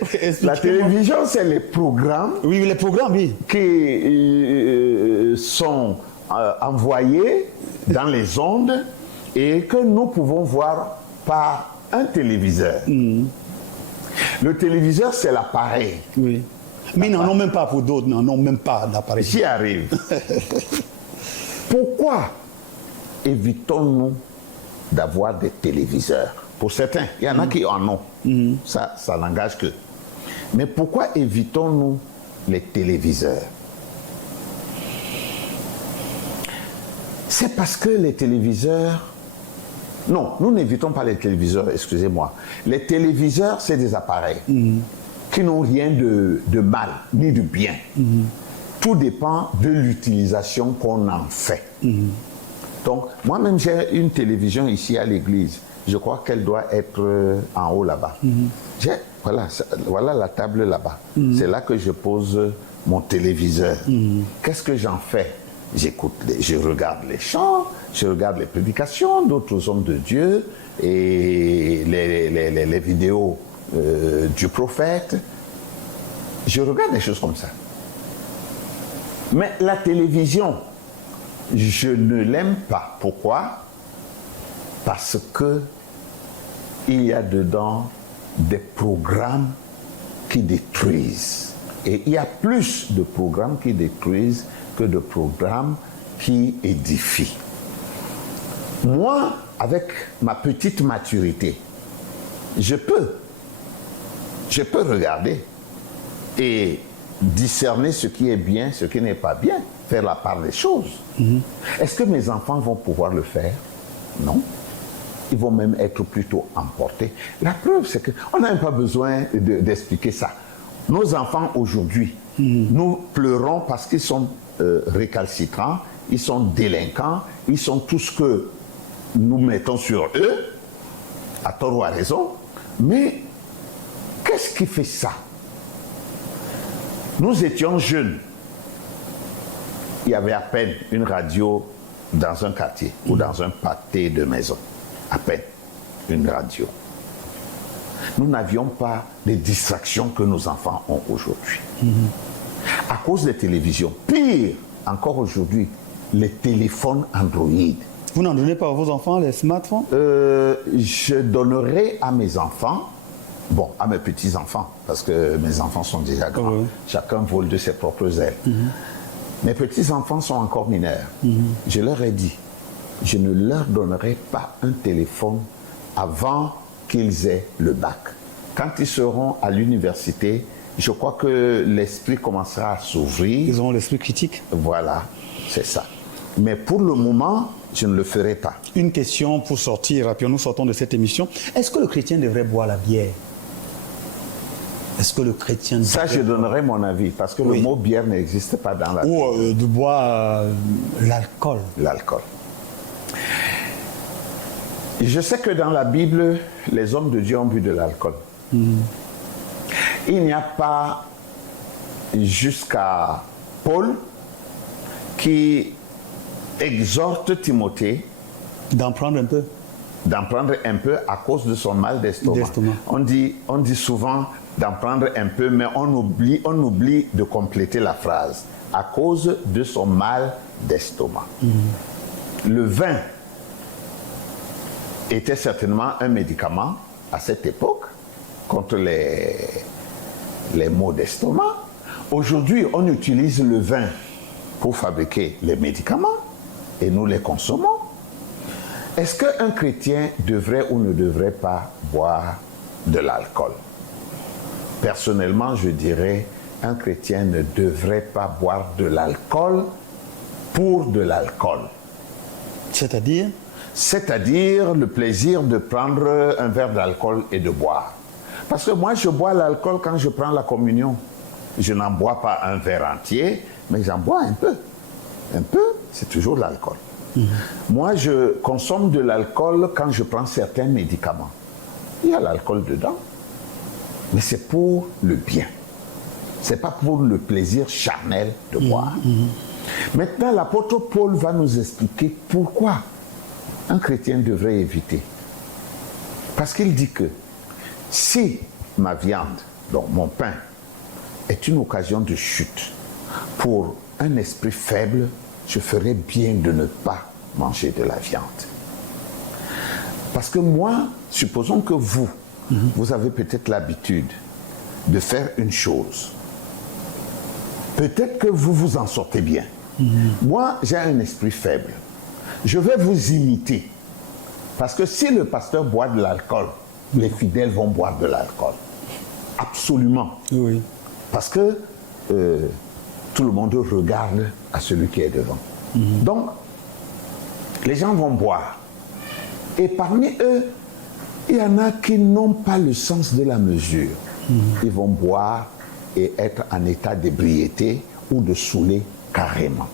La Expliquez-moi. télévision, c'est les programmes Oui, les programmes, oui. qui sont envoyés dans les ondes et que nous pouvons voir par un téléviseur. Le téléviseur, c'est l'appareil. Oui. Mais ils n'en ont même pas pour d'autres, n'en ont même pas d'appareil. J'y arrive. Pourquoi évitons-nous d'avoir des téléviseurs? Pour certains, il y en a qui en ont. Ça n'engage que. Mais pourquoi évitons-nous les téléviseurs? C'est parce que les téléviseurs... Non, nous n'évitons pas les téléviseurs, excusez-moi. Les téléviseurs, c'est des appareils qui n'ont rien de mal, ni de bien. Tout dépend de l'utilisation qu'on en fait. Donc, moi-même, j'ai une télévision ici à l'église. Je crois qu'elle doit être en haut là-bas. Voilà la table là-bas. C'est là que je pose mon téléviseur. Qu'est-ce que j'en fais? Je regarde les chants, je regarde les prédications d'autres hommes de Dieu et les vidéos du prophète. Je regarde des choses comme ça. Mais la télévision, je ne l'aime pas. Pourquoi? Parce que il y a dedans des programmes qui détruisent. Et il y a plus de programmes qui détruisent que de programmes qui édifient. Moi, avec ma petite maturité, je peux regarder et discerner ce qui est bien, ce qui n'est pas bien, faire la part des choses. Est-ce que mes enfants vont pouvoir le faire? Non. Ils vont même être plutôt emportés. La preuve, c'est qu'on n'a même pas besoin d'expliquer ça. Nos enfants aujourd'hui, nous pleurons parce qu'ils sont récalcitrants, ils sont délinquants, ils sont tout ce que nous mettons sur eux, à tort ou à raison. Mais qu'est-ce qui fait ça? Nous étions jeunes. Il y avait à peine une radio dans un quartier ou dans un pâté de maison. À peine une radio. Nous n'avions pas les distractions que nos enfants ont aujourd'hui. À cause des télévisions. Pire, encore aujourd'hui, les téléphones Android. Vous n'en donnez pas à vos enfants les smartphones? Je donnerai à mes enfants, bon, à mes petits-enfants, parce que mes enfants sont déjà grands. Oui. Chacun vole de ses propres ailes. Mes petits-enfants sont encore mineurs. Je leur ai dit, je ne leur donnerai pas un téléphone avant qu'ils aient le bac. Quand ils seront à l'université, je crois que l'esprit commencera à s'ouvrir. Ils auront l'esprit critique. Voilà, c'est ça. Mais pour le moment, je ne le ferai pas. Une question pour sortir, puis nous sortons de cette émission. Est-ce que le chrétien devrait boire la bière? Est-ce que le chrétien devrait... Ça, je donnerai mon avis, parce que Oui. le mot bière n'existe pas dans la Bible. Ou de boire l'alcool? L'alcool. Je sais que dans la Bible, les hommes de Dieu ont bu de l'alcool. Il n'y a pas jusqu'à Paul qui exhorte Timothée D'en prendre un peu? d'en prendre un peu à cause de son mal d'estomac. On dit souvent d'en prendre un peu, mais on oublie de compléter la phrase. À cause de son mal d'estomac. Le vin était certainement un médicament à cette époque contre les maux d'estomac. Aujourd'hui, on utilise le vin pour fabriquer les médicaments et nous les consommons. Est-ce qu'un chrétien devrait ou ne devrait pas boire de l'alcool? Personnellement, je dirais un chrétien ne devrait pas boire de l'alcool pour de l'alcool. C'est-à-dire? C'est-à-dire le plaisir de prendre un verre d'alcool et de boire. Parce que moi, je bois l'alcool quand je prends la communion. Je n'en bois pas un verre entier, mais j'en bois un peu. Un peu, c'est toujours l'alcool. Moi, je consomme de l'alcool quand je prends certains médicaments. Il y a l'alcool dedans, mais c'est pour le bien. C'est pas pour le plaisir charnel de boire. Maintenant, l'apôtre Paul va nous expliquer pourquoi un chrétien devrait éviter. Parce qu'il dit que si ma viande, donc mon pain, est une occasion de chute pour un esprit faible, je ferais bien de ne pas manger de la viande. Parce que moi, supposons que vous avez peut-être l'habitude de faire une chose. Peut-être que vous vous en sortez bien. Moi, j'ai un esprit faible. Je vais vous imiter. Parce que si le pasteur boit de l'alcool, les fidèles vont boire de l'alcool. Absolument. Oui. Parce que tout le monde regarde à celui qui est devant. Donc, les gens vont boire. Et parmi eux, il y en a qui n'ont pas le sens de la mesure. Ils vont boire et être en état d'ébriété ou de saouler carrément.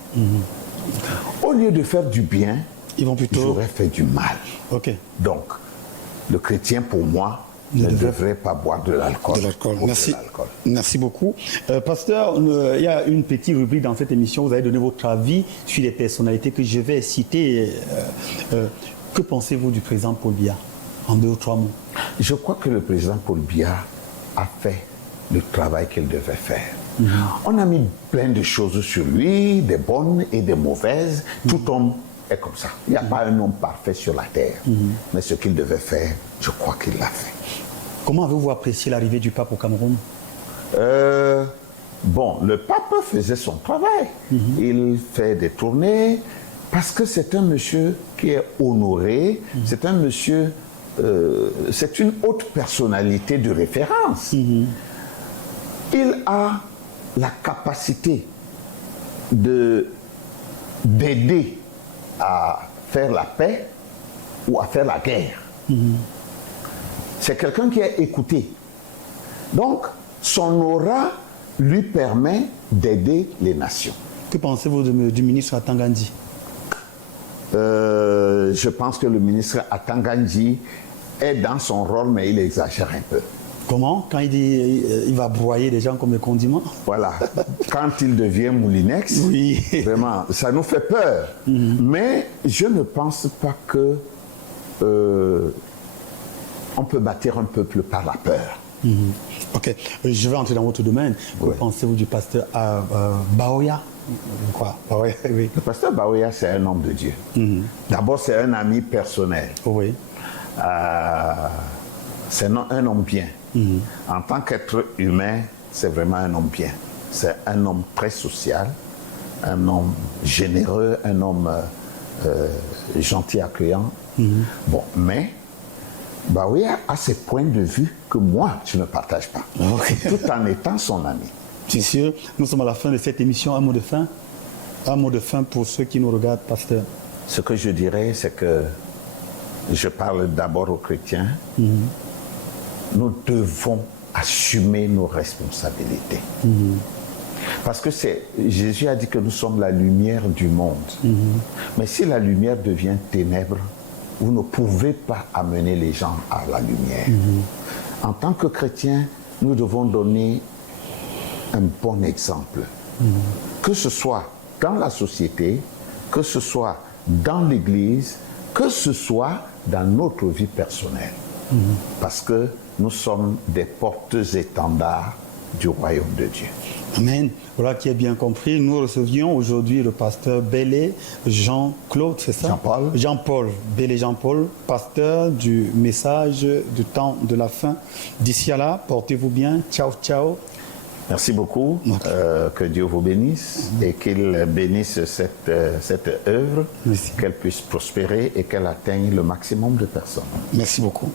Au lieu de faire du bien, Ils vont plutôt... j'aurais fait du mal. Ok. Donc, le chrétien, pour moi, ne devrait pas boire de l'alcool. De l'alcool. Pour Merci. de l'alcool. Merci beaucoup. Pasteur, il y a une petite rubrique dans cette émission. Vous avez donné votre avis sur les personnalités que je vais citer. Que pensez-vous du président Paul Biya? En 2 ou 3 mots. Je crois que le président Paul Biya a fait le travail qu'il devait faire. On a mis plein de choses sur lui, des bonnes et des mauvaises. Tout homme est comme ça. Il n'y a pas un homme parfait sur la terre. Mais ce qu'il devait faire, je crois qu'il l'a fait. Comment avez-vous apprécié l'arrivée du pape au Cameroun? Bon, le pape faisait son travail. Il fait des tournées parce que c'est un monsieur qui est honoré. C'est un monsieur, c'est une haute personnalité de référence. Il a la capacité d'aider à faire la paix ou à faire la guerre. C'est quelqu'un qui est écouté. Donc, son aura lui permet d'aider les nations. Que pensez-vous du ministre Atangandi? Je pense que le ministre Atangandi est dans son rôle, mais il exagère un peu. Comment? Quand il dit il va broyer les gens comme des condiments? Voilà. Quand il devient Moulinex, Oui. vraiment, ça nous fait peur. Mais je ne pense pas que on peut bâtir un peuple par la peur. Ok, je vais entrer dans votre domaine. Que Oui. pensez-vous du pasteur Baoya? Quoi? Baoya, oui. Le pasteur Baoya, c'est un homme de Dieu. D'abord, c'est un ami personnel. Oui. C'est un homme bien. En tant qu'être humain, c'est vraiment un homme bien. C'est un homme très social, un homme généreux, un homme gentil, accueillant. Bon, mais Baoya a ses points de vue que moi, je ne partage pas, tout en étant son ami. C'est sûr. Nous sommes à la fin de cette émission. Un mot de fin? Un mot de fin pour ceux qui nous regardent, pasteur. Ce que je dirais, c'est que je parle d'abord aux chrétiens. Nous devons assumer nos responsabilités. Parce que Jésus a dit que nous sommes la lumière du monde. Mais si la lumière devient ténèbre, vous ne pouvez pas amener les gens à la lumière. En tant que chrétiens, nous devons donner un bon exemple. Que ce soit dans la société, que ce soit dans l'Église, que ce soit dans notre vie personnelle. Parce que nous sommes des porteurs-étendards du royaume de Dieu. Amen. Voilà qui est bien compris. Nous recevions aujourd'hui le pasteur Bélé Jean-Claude, c'est ça? Jean-Paul. Jean-Paul. Bélé Jean-Paul, pasteur du message du temps de la fin. D'ici à là, portez-vous bien. Ciao, ciao. Merci beaucoup. Que Dieu vous bénisse et qu'il bénisse cette œuvre, qu'elle puisse prospérer et qu'elle atteigne le maximum de personnes. Merci beaucoup.